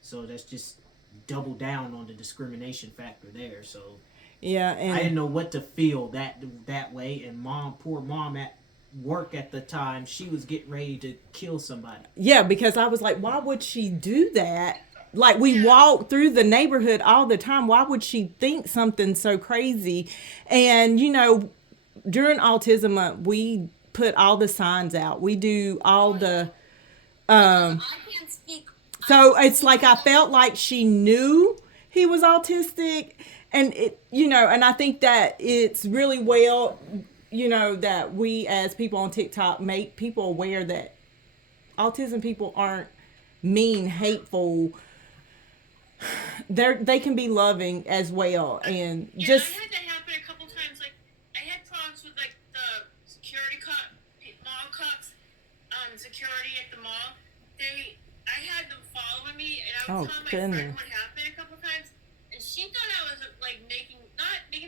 So that's just double down on the discrimination factor there. So Yeah, I didn't and know what to feel that way. And poor mom at work at the time, she was getting ready to kill somebody. yeah, because I was like, why would she do that? Like, we walk through the neighborhood all the time. Why would she think something so crazy? And, you know, during Autism Month, we put all the signs out. We do all the, I can't speak. so it's like I felt like she knew he was autistic. And, it, you know, and I think that it's really well, you know, that we as people on TikTok make people aware that autism people aren't mean, hateful. They can be loving as well. And Yeah, just, I had that happen a couple times. Like, I had problems with like the security mall cops, security at the mall. I had them following me, and I Oh, was telling my goodness. friend what happened a couple times, and she thought I was like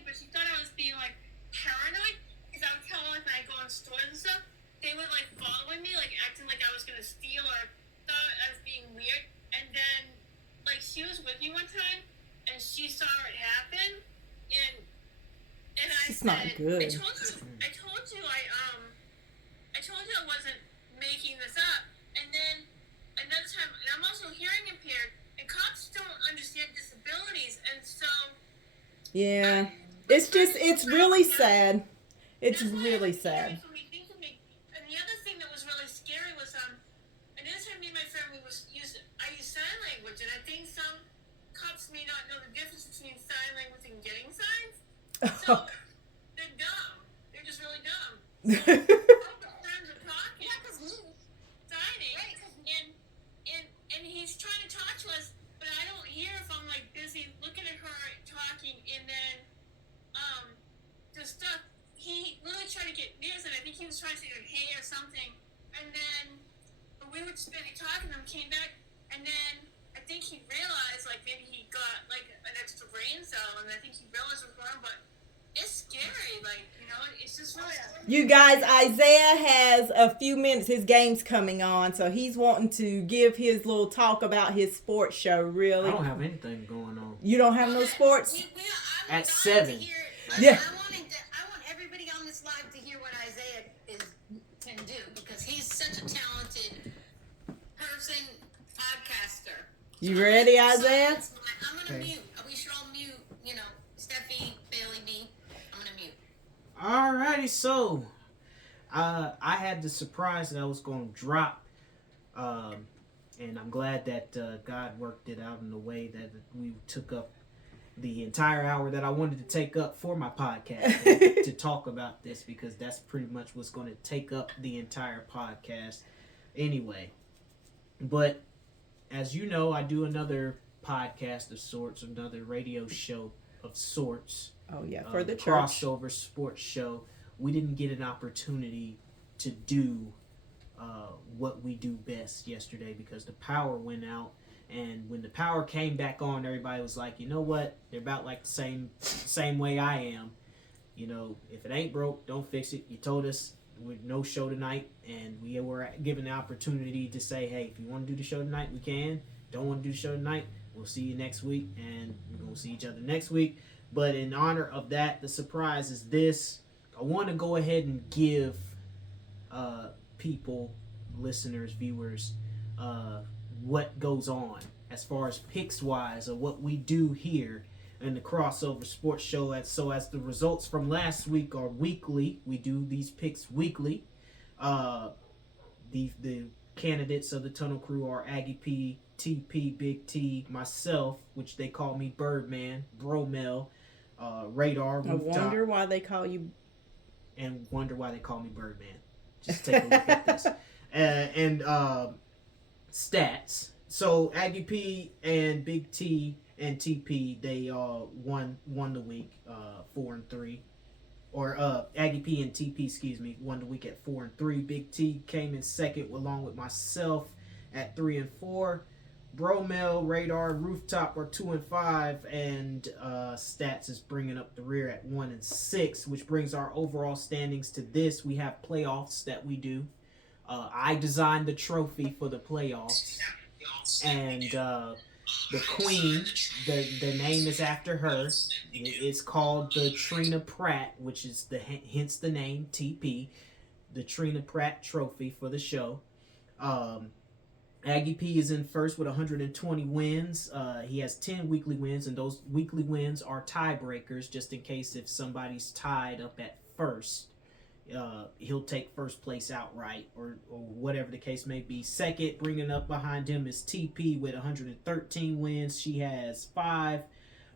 but she thought I was being like paranoid, because I would tell her like when I go in stores and stuff, they would like following me, like acting like I was gonna steal, or thought I was being weird. And then like she was with me one time, and she saw it happen, and I It's said, not good. I told you I wasn't making this up. And then another time, and I'm also hearing impaired, and cops don't understand disabilities, and so yeah, it's really sad. It's that's why really I was hearing sad. so many things with me. And the other thing that was really scary was another time me and my friend I used sign language, and I think some cops may not know the difference between sign language and getting signs. So they're dumb. They're just really dumb. So friends are talking, signing, and he's trying to talk to us, but I don't hear if I'm like busy looking at her talking, and then the stuff he literally tried to get near us, and I think he was trying to say like, hey or something, and then we were spending talking, and came back, and then I think he realized like maybe he got like an extra brain cell, and I think he realized what's going on, but it's scary, like, you know, it's just really You guys, Isaiah has a few minutes. His game's coming on, so he's wanting to give his little talk about his sports show. I Really, don't have anything going on. you don't have no sports? At 7. Yeah. I want everybody on this live to hear what Isaiah can do, because he's such a talented person, podcaster. You ready, Isaiah? I'm gonna Okay. mute. We should all mute. You know, Steffi, Bailey B. I'm gonna mute. Alrighty, so I had the surprise that I was going to drop, and I'm glad that God worked it out in the way that we took up the entire hour that I wanted to take up for my podcast to talk about this, because that's pretty much what's going to take up the entire podcast anyway. But as you know, I do another podcast of sorts, another radio show of sorts. Oh yeah, for the church. Crossover sports show. We didn't get an opportunity to do what we do best yesterday because the power went out. And when the power came back on, everybody was like, you know what? They're about like the same way I am. You know, if it ain't broke, don't fix it. You told us with no show tonight, and we were given the opportunity to say, hey, if you want to do the show tonight, we can. Don't want to do the show tonight, we'll see you next week, and we're going to see each other next week. But in honor of that, the surprise is this. I want to go ahead and give people, listeners, viewers, what goes on as far as picks wise of what we do here in the Crossover Sports Show. So as the results from last week are weekly, we do these picks weekly. The candidates of the Tunnel Crew are Aggie P, TP, Big T, myself, which they call me Birdman, Bromel, Radar, I Rooftop, wonder why they call you. and wonder why they call me Birdman. Just take a look at this. And stats. So Aggie P and Big T and TP, they won the week 4-3. Or Aggie P and TP, excuse me, won the week at 4-3. Big T came in second along with myself at 3-4. Bromel, Radar, Rooftop are 2-5, and Stats is bringing up the rear at 1-6, which brings our overall standings to this. We have playoffs that we do. I designed the trophy for the playoffs, and the queen, the name is after her. It's called the Trina Pratt, which is hence the name TP, the Trina Pratt Trophy for the show. Aggie P is in first with 120 wins. He has 10 weekly wins, and those weekly wins are tiebreakers, just in case if somebody's tied up at first. He'll take first place outright, or whatever the case may be. Second, bringing up behind him, is TP with 113 wins. She has 5.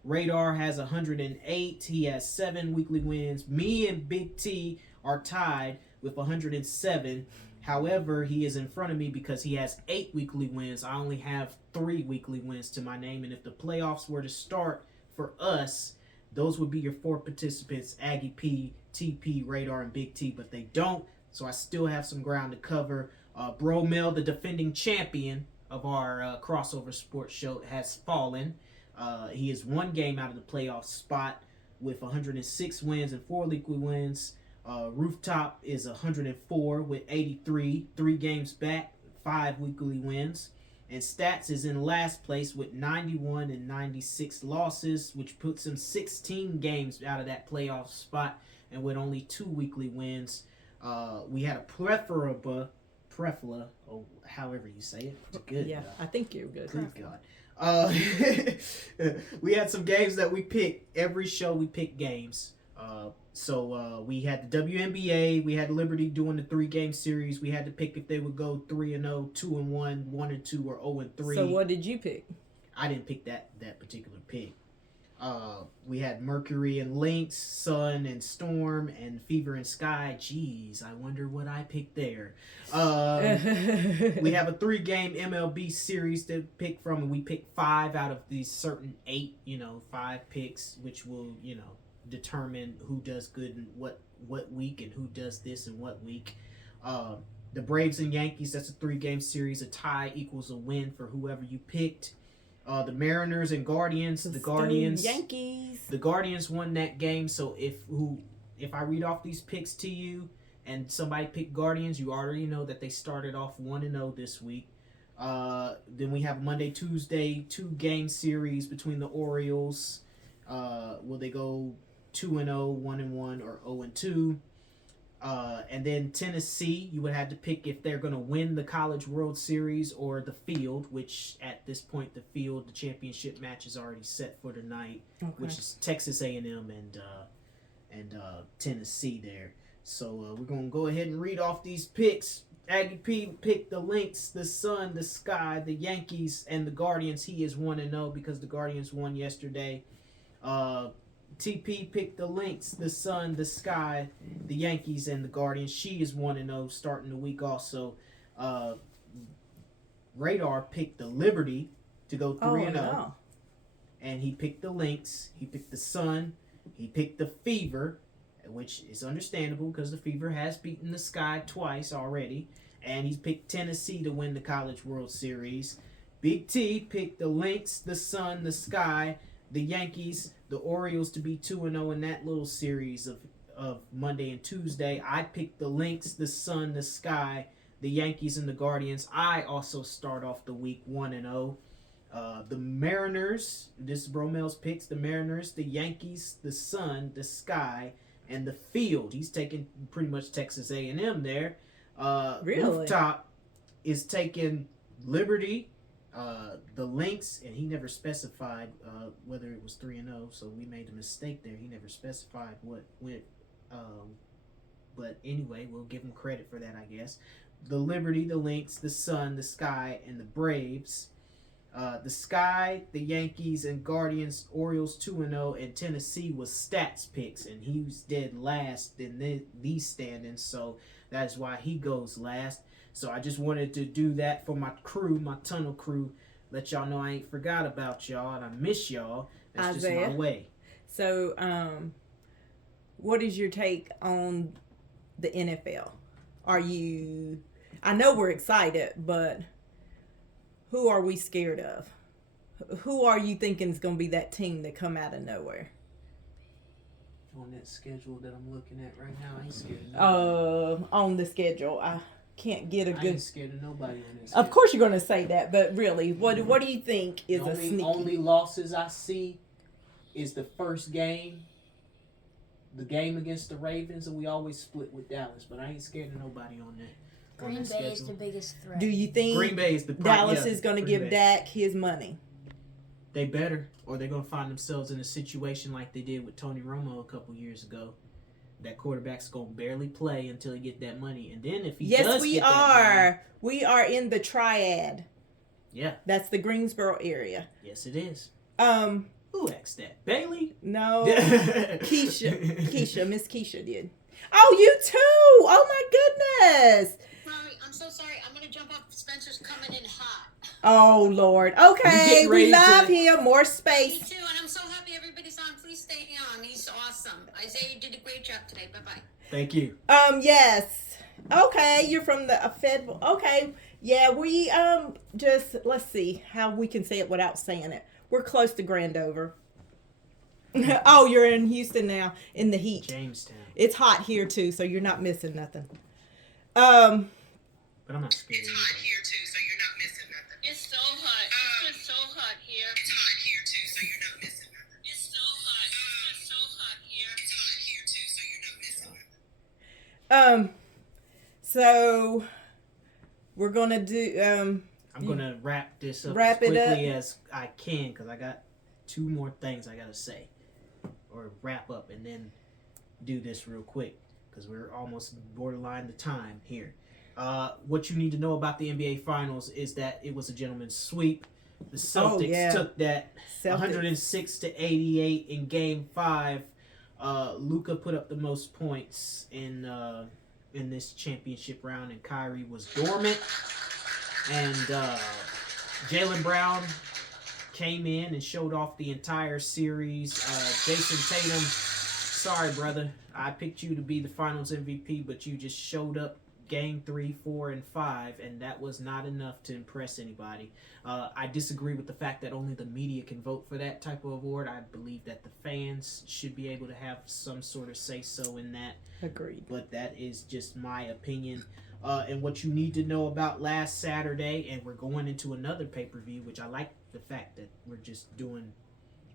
Radar has 108. He has 7 weekly wins. Me and Big T are tied with 107. However, he is in front of me because he has 8 weekly wins. I only have 3 weekly wins to my name. And if the playoffs were to start for us, those would be your 4 participants: Aggie P, TP, Radar, and Big T. But they don't, so I still have some ground to cover. Bro Mel, the defending champion of our crossover sports show, has fallen. He is 1 game out of the playoff spot with 106 wins and 4 weekly wins. Rooftop is 104 with 83, 3 games back, 5 weekly wins. And Stats is in last place with 91 and 96 losses, which puts him 16 games out of that playoff spot, and with only 2 weekly wins. We had a Prefla, or however you say it. Good. Yeah, I think you're good. Good God. We had some games that we picked. Every show we pick games. So we had the WNBA. We had Liberty doing the 3-game series. We had to pick if they would go 3-0, 2-1, 1-2, or 0-3. So what did you pick? I didn't pick that particular pick. We had Mercury and Lynx, Sun and Storm, and Fever and Sky. Jeez, I wonder what I picked there. We have a 3-game MLB series to pick from, and we picked 5 out of these certain 8, 5 picks, which will, determine who does good in what week and who does this in what week. The Braves and Yankees, that's a 3-game series. A tie equals a win for whoever you picked. The Mariners and Guardians, Yankees. The Guardians won that game. So if I read off these picks to you and somebody picked Guardians, you already know that they started off 1-0 this week. Then we have Monday, Tuesday, 2-game series between the Orioles. Will they go 2-0, 1-1, or 0-2? And then Tennessee, you would have to pick if they're going to win the College World Series or the Field, which at this point, the championship match is already set for tonight, which is Texas A&M and Tennessee there. So we're going to go ahead and read off these picks. Aggie P picked the Lynx, the Sun, the Sky, the Yankees, and the Guardians. He is 1-0 because the Guardians won yesterday. TP picked the Lynx, the Sun, the Sky, the Yankees, and the Guardians. She is 1-0 starting the week also. Radar picked the Liberty to go 3-0. No. And he picked the Lynx. He picked the Sun. He picked the Fever, which is understandable because the Fever has beaten the Sky twice already. And he's picked Tennessee to win the College World Series. Big T picked the Lynx, the Sun, the Sky, the Yankees, the Orioles to be 2-0 in that little series of Monday and Tuesday. I picked the Lynx, the Sun, the Sky, the Yankees, and the Guardians. I also start off the week 1-0. The Mariners, this is Bromel's picks, the Mariners, the Yankees, the Sun, the Sky, and the Field. He's taking pretty much Texas A&M there. Really? Rooftop is taking Liberty, the Lynx, and he never specified whether it was 3-0, so we made a mistake there. He never specified what went, but anyway, we'll give him credit for that, I guess. The Liberty, the Lynx, the Sun, the Sky, and the Braves. The Sky, the Yankees, and Guardians, Orioles 2-0, and Tennessee was Stats picks, and he was dead last in these standings, so that's why he goes last. So I just wanted to do that for my crew, my tunnel crew. Let y'all know I ain't forgot about y'all and I miss y'all. That's Isaiah, just my way. So, what is your take on the NFL? I know we're excited, but who are we scared of? Who are you thinking is going to be that team that come out of nowhere? On that schedule that I'm looking at right now, I ain't scared of nobody. On the schedule, I can't get a I good. ain't scared of nobody on this schedule. Of course, you're going to say that, but really, what do you think is a sneaky? Only losses I see is the first game, the game against the Ravens, and we always split with Dallas. But I ain't scared of nobody on that. Green that Bay is schedule. the biggest threat. Do you think Green Bay is the Dallas yeah, is going to Green give Bay. Dak his money? They better, or they're gonna find themselves in a situation like they did with Tony Romo a couple years ago. That quarterback's gonna barely play until he get that money, and then if he Yes, does we get that money, are. We are in the triad. yeah, That's the Greensboro area. yes it is. Who asked that? Bailey? No, Keisha. Keisha, Miss Keisha did. Oh, you too. Oh my goodness. Mommy, I'm so sorry. I'm gonna jump off. Spencer's coming in hot. Oh Lord. We Okay, getting we ready love to- him. More Me space. too, and I'm so happy everybody's on. Please stay on. He's awesome. Isaiah, you did a great job today. Bye bye. Thank you. Yes. Okay, you're from the Fed. Okay. Yeah, we just let's see how we can say it without saying it. We're close to Grandover. Oh, you're in Houston now in the heat. Jamestown. It's hot here too, so you're not missing nothing. But I'm not scared of anybody. too, so you're not missing nothing. It's so hot. It's just so hot here. It's hot here too, so you're not missing nothing. It's so hot. It's just so hot here. It's hot here too, so you're not missing nothing. So we're gonna do I'm gonna wrap this up Wrap as it quickly as I can because I got 2 more things I gotta say, or wrap up and then do this real quick because we're almost borderline the time here. What you need to know about the NBA Finals is that it was a gentleman's sweep. The Celtics yeah. took that Celtics. 106-88 in Game 5. Luka put up the most points in this championship round, and Kyrie was dormant. And Jaylen Brown came in and showed off the entire series. Jason Tatum, sorry, brother. I picked you to be the finals MVP, but you just showed up game 3, 4, and 5, and that was not enough to impress anybody. I disagree with the fact that only the media can vote for that type of award. I believe that the fans should be able to have some sort of say-so in that. agreed. But that is just my opinion. And what you need to know about last Saturday, and we're going into another pay-per-view, which I like the fact that we're just doing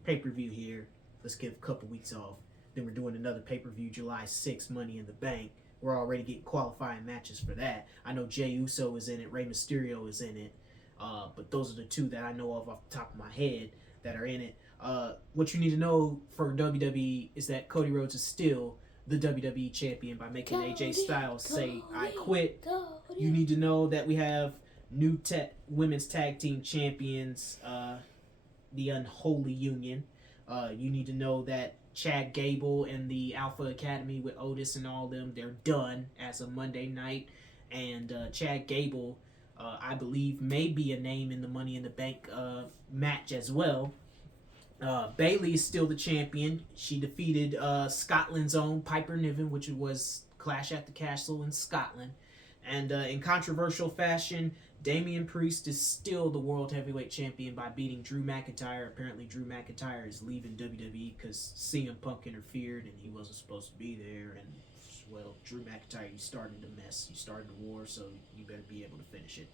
pay-per-view here. Let's give a couple weeks off. Then we're doing another pay-per-view July 6th, Money in the Bank. We're already getting qualifying matches for that. I know Jey Uso is in it, Rey Mysterio is in it. But those are the 2 that I know of off the top of my head that are in it. What you need to know for WWE is that Cody Rhodes is still the WWE champion by making AJ Styles say, I quit. You need to know that we have new women's tag team champions, the Unholy Union. You need to know that Chad Gable and the Alpha Academy with Otis and all them, they're done as of Monday night. And Chad Gable, I believe, may be a name in the Money in the Bank match as well. Bayley is still the champion. She defeated Scotland's own Piper Niven, which was Clash at the Castle in Scotland. And in controversial fashion, Damian Priest is still the World Heavyweight Champion by beating Drew McIntyre. Apparently, Drew McIntyre is leaving WWE because CM Punk interfered and he wasn't supposed to be there. And, well, Drew McIntyre, you started the mess. You started the war, so you better be able to finish it.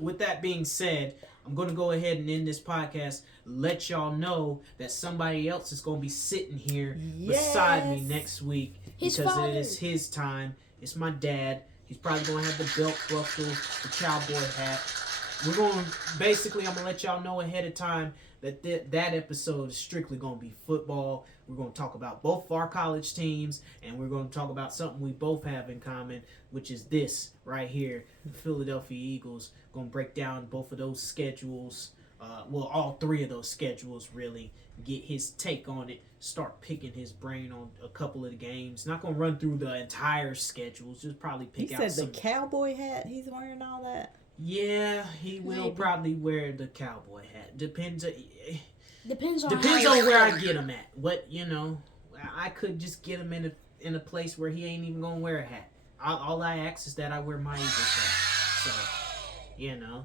With that being said, I'm going to go ahead and end this podcast. Let y'all know that somebody else is going to be sitting here beside me Yes. next week His because father. it is his time. It's my dad. He's probably going to have the belt buckle, the cowboy hat. I'm going to let y'all know ahead of time that that episode is strictly going to be football. We're going to talk about both of our college teams, and we're going to talk about something we both have in common, which is this right here, the Philadelphia Eagles. Going to break down both of those schedules, all 3 of those schedules, really, get his take on it, start picking his brain on a couple of the games. Not going to run through the entire schedules, just probably pick You out said some. the cowboy hat. He's wearing all that. Yeah, he will Maybe. probably wear the cowboy hat. Depends on Depends on where I get him at. What, I could just get him in a place where he ain't even gonna wear a hat. All I ask is that I wear my Eagles hat. So,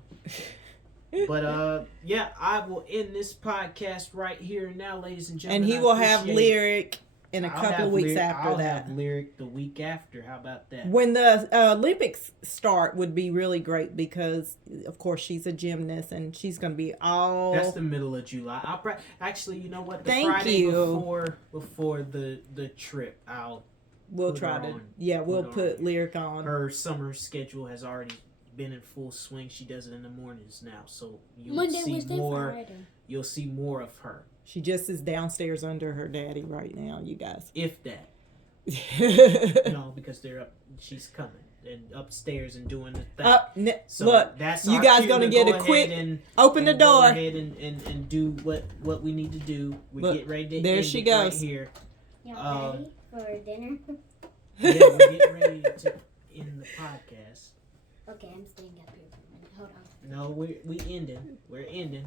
But yeah, I will end this podcast right here and now, ladies and gentlemen. And he I will have appreciate it. lyric in a I'll couple have of weeks lyric- after I'll that. have lyric the week after. How about that? When the Olympics start would be really great because, of course, she's a gymnast and she's going to be all. That's the middle of July. Actually, you know what? The Thank Friday you. before the trip, I'll we'll put try her to. on- Yeah, we'll put her put on. Lyric on. Her summer schedule has already been in full swing. She does it in the mornings now, so you'll Monday, see Wednesday, more. Friday. You'll see more of her, She just is downstairs under her daddy right now, you guys. if that. No, because they're up. She's coming and upstairs and doing the thing. So look, that's you our guys cue gonna to get go a ahead quick and open the and go door. ahead and do what we need to do. We Look, get ready to there end she it right goes. here. Y'all ready for dinner? Yeah, we're getting ready to end the podcast. Okay, I'm staying up here for a minute. Hold on. No, we ending. We're ending.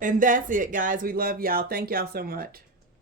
And that's it, guys. We love y'all. Thank y'all so much.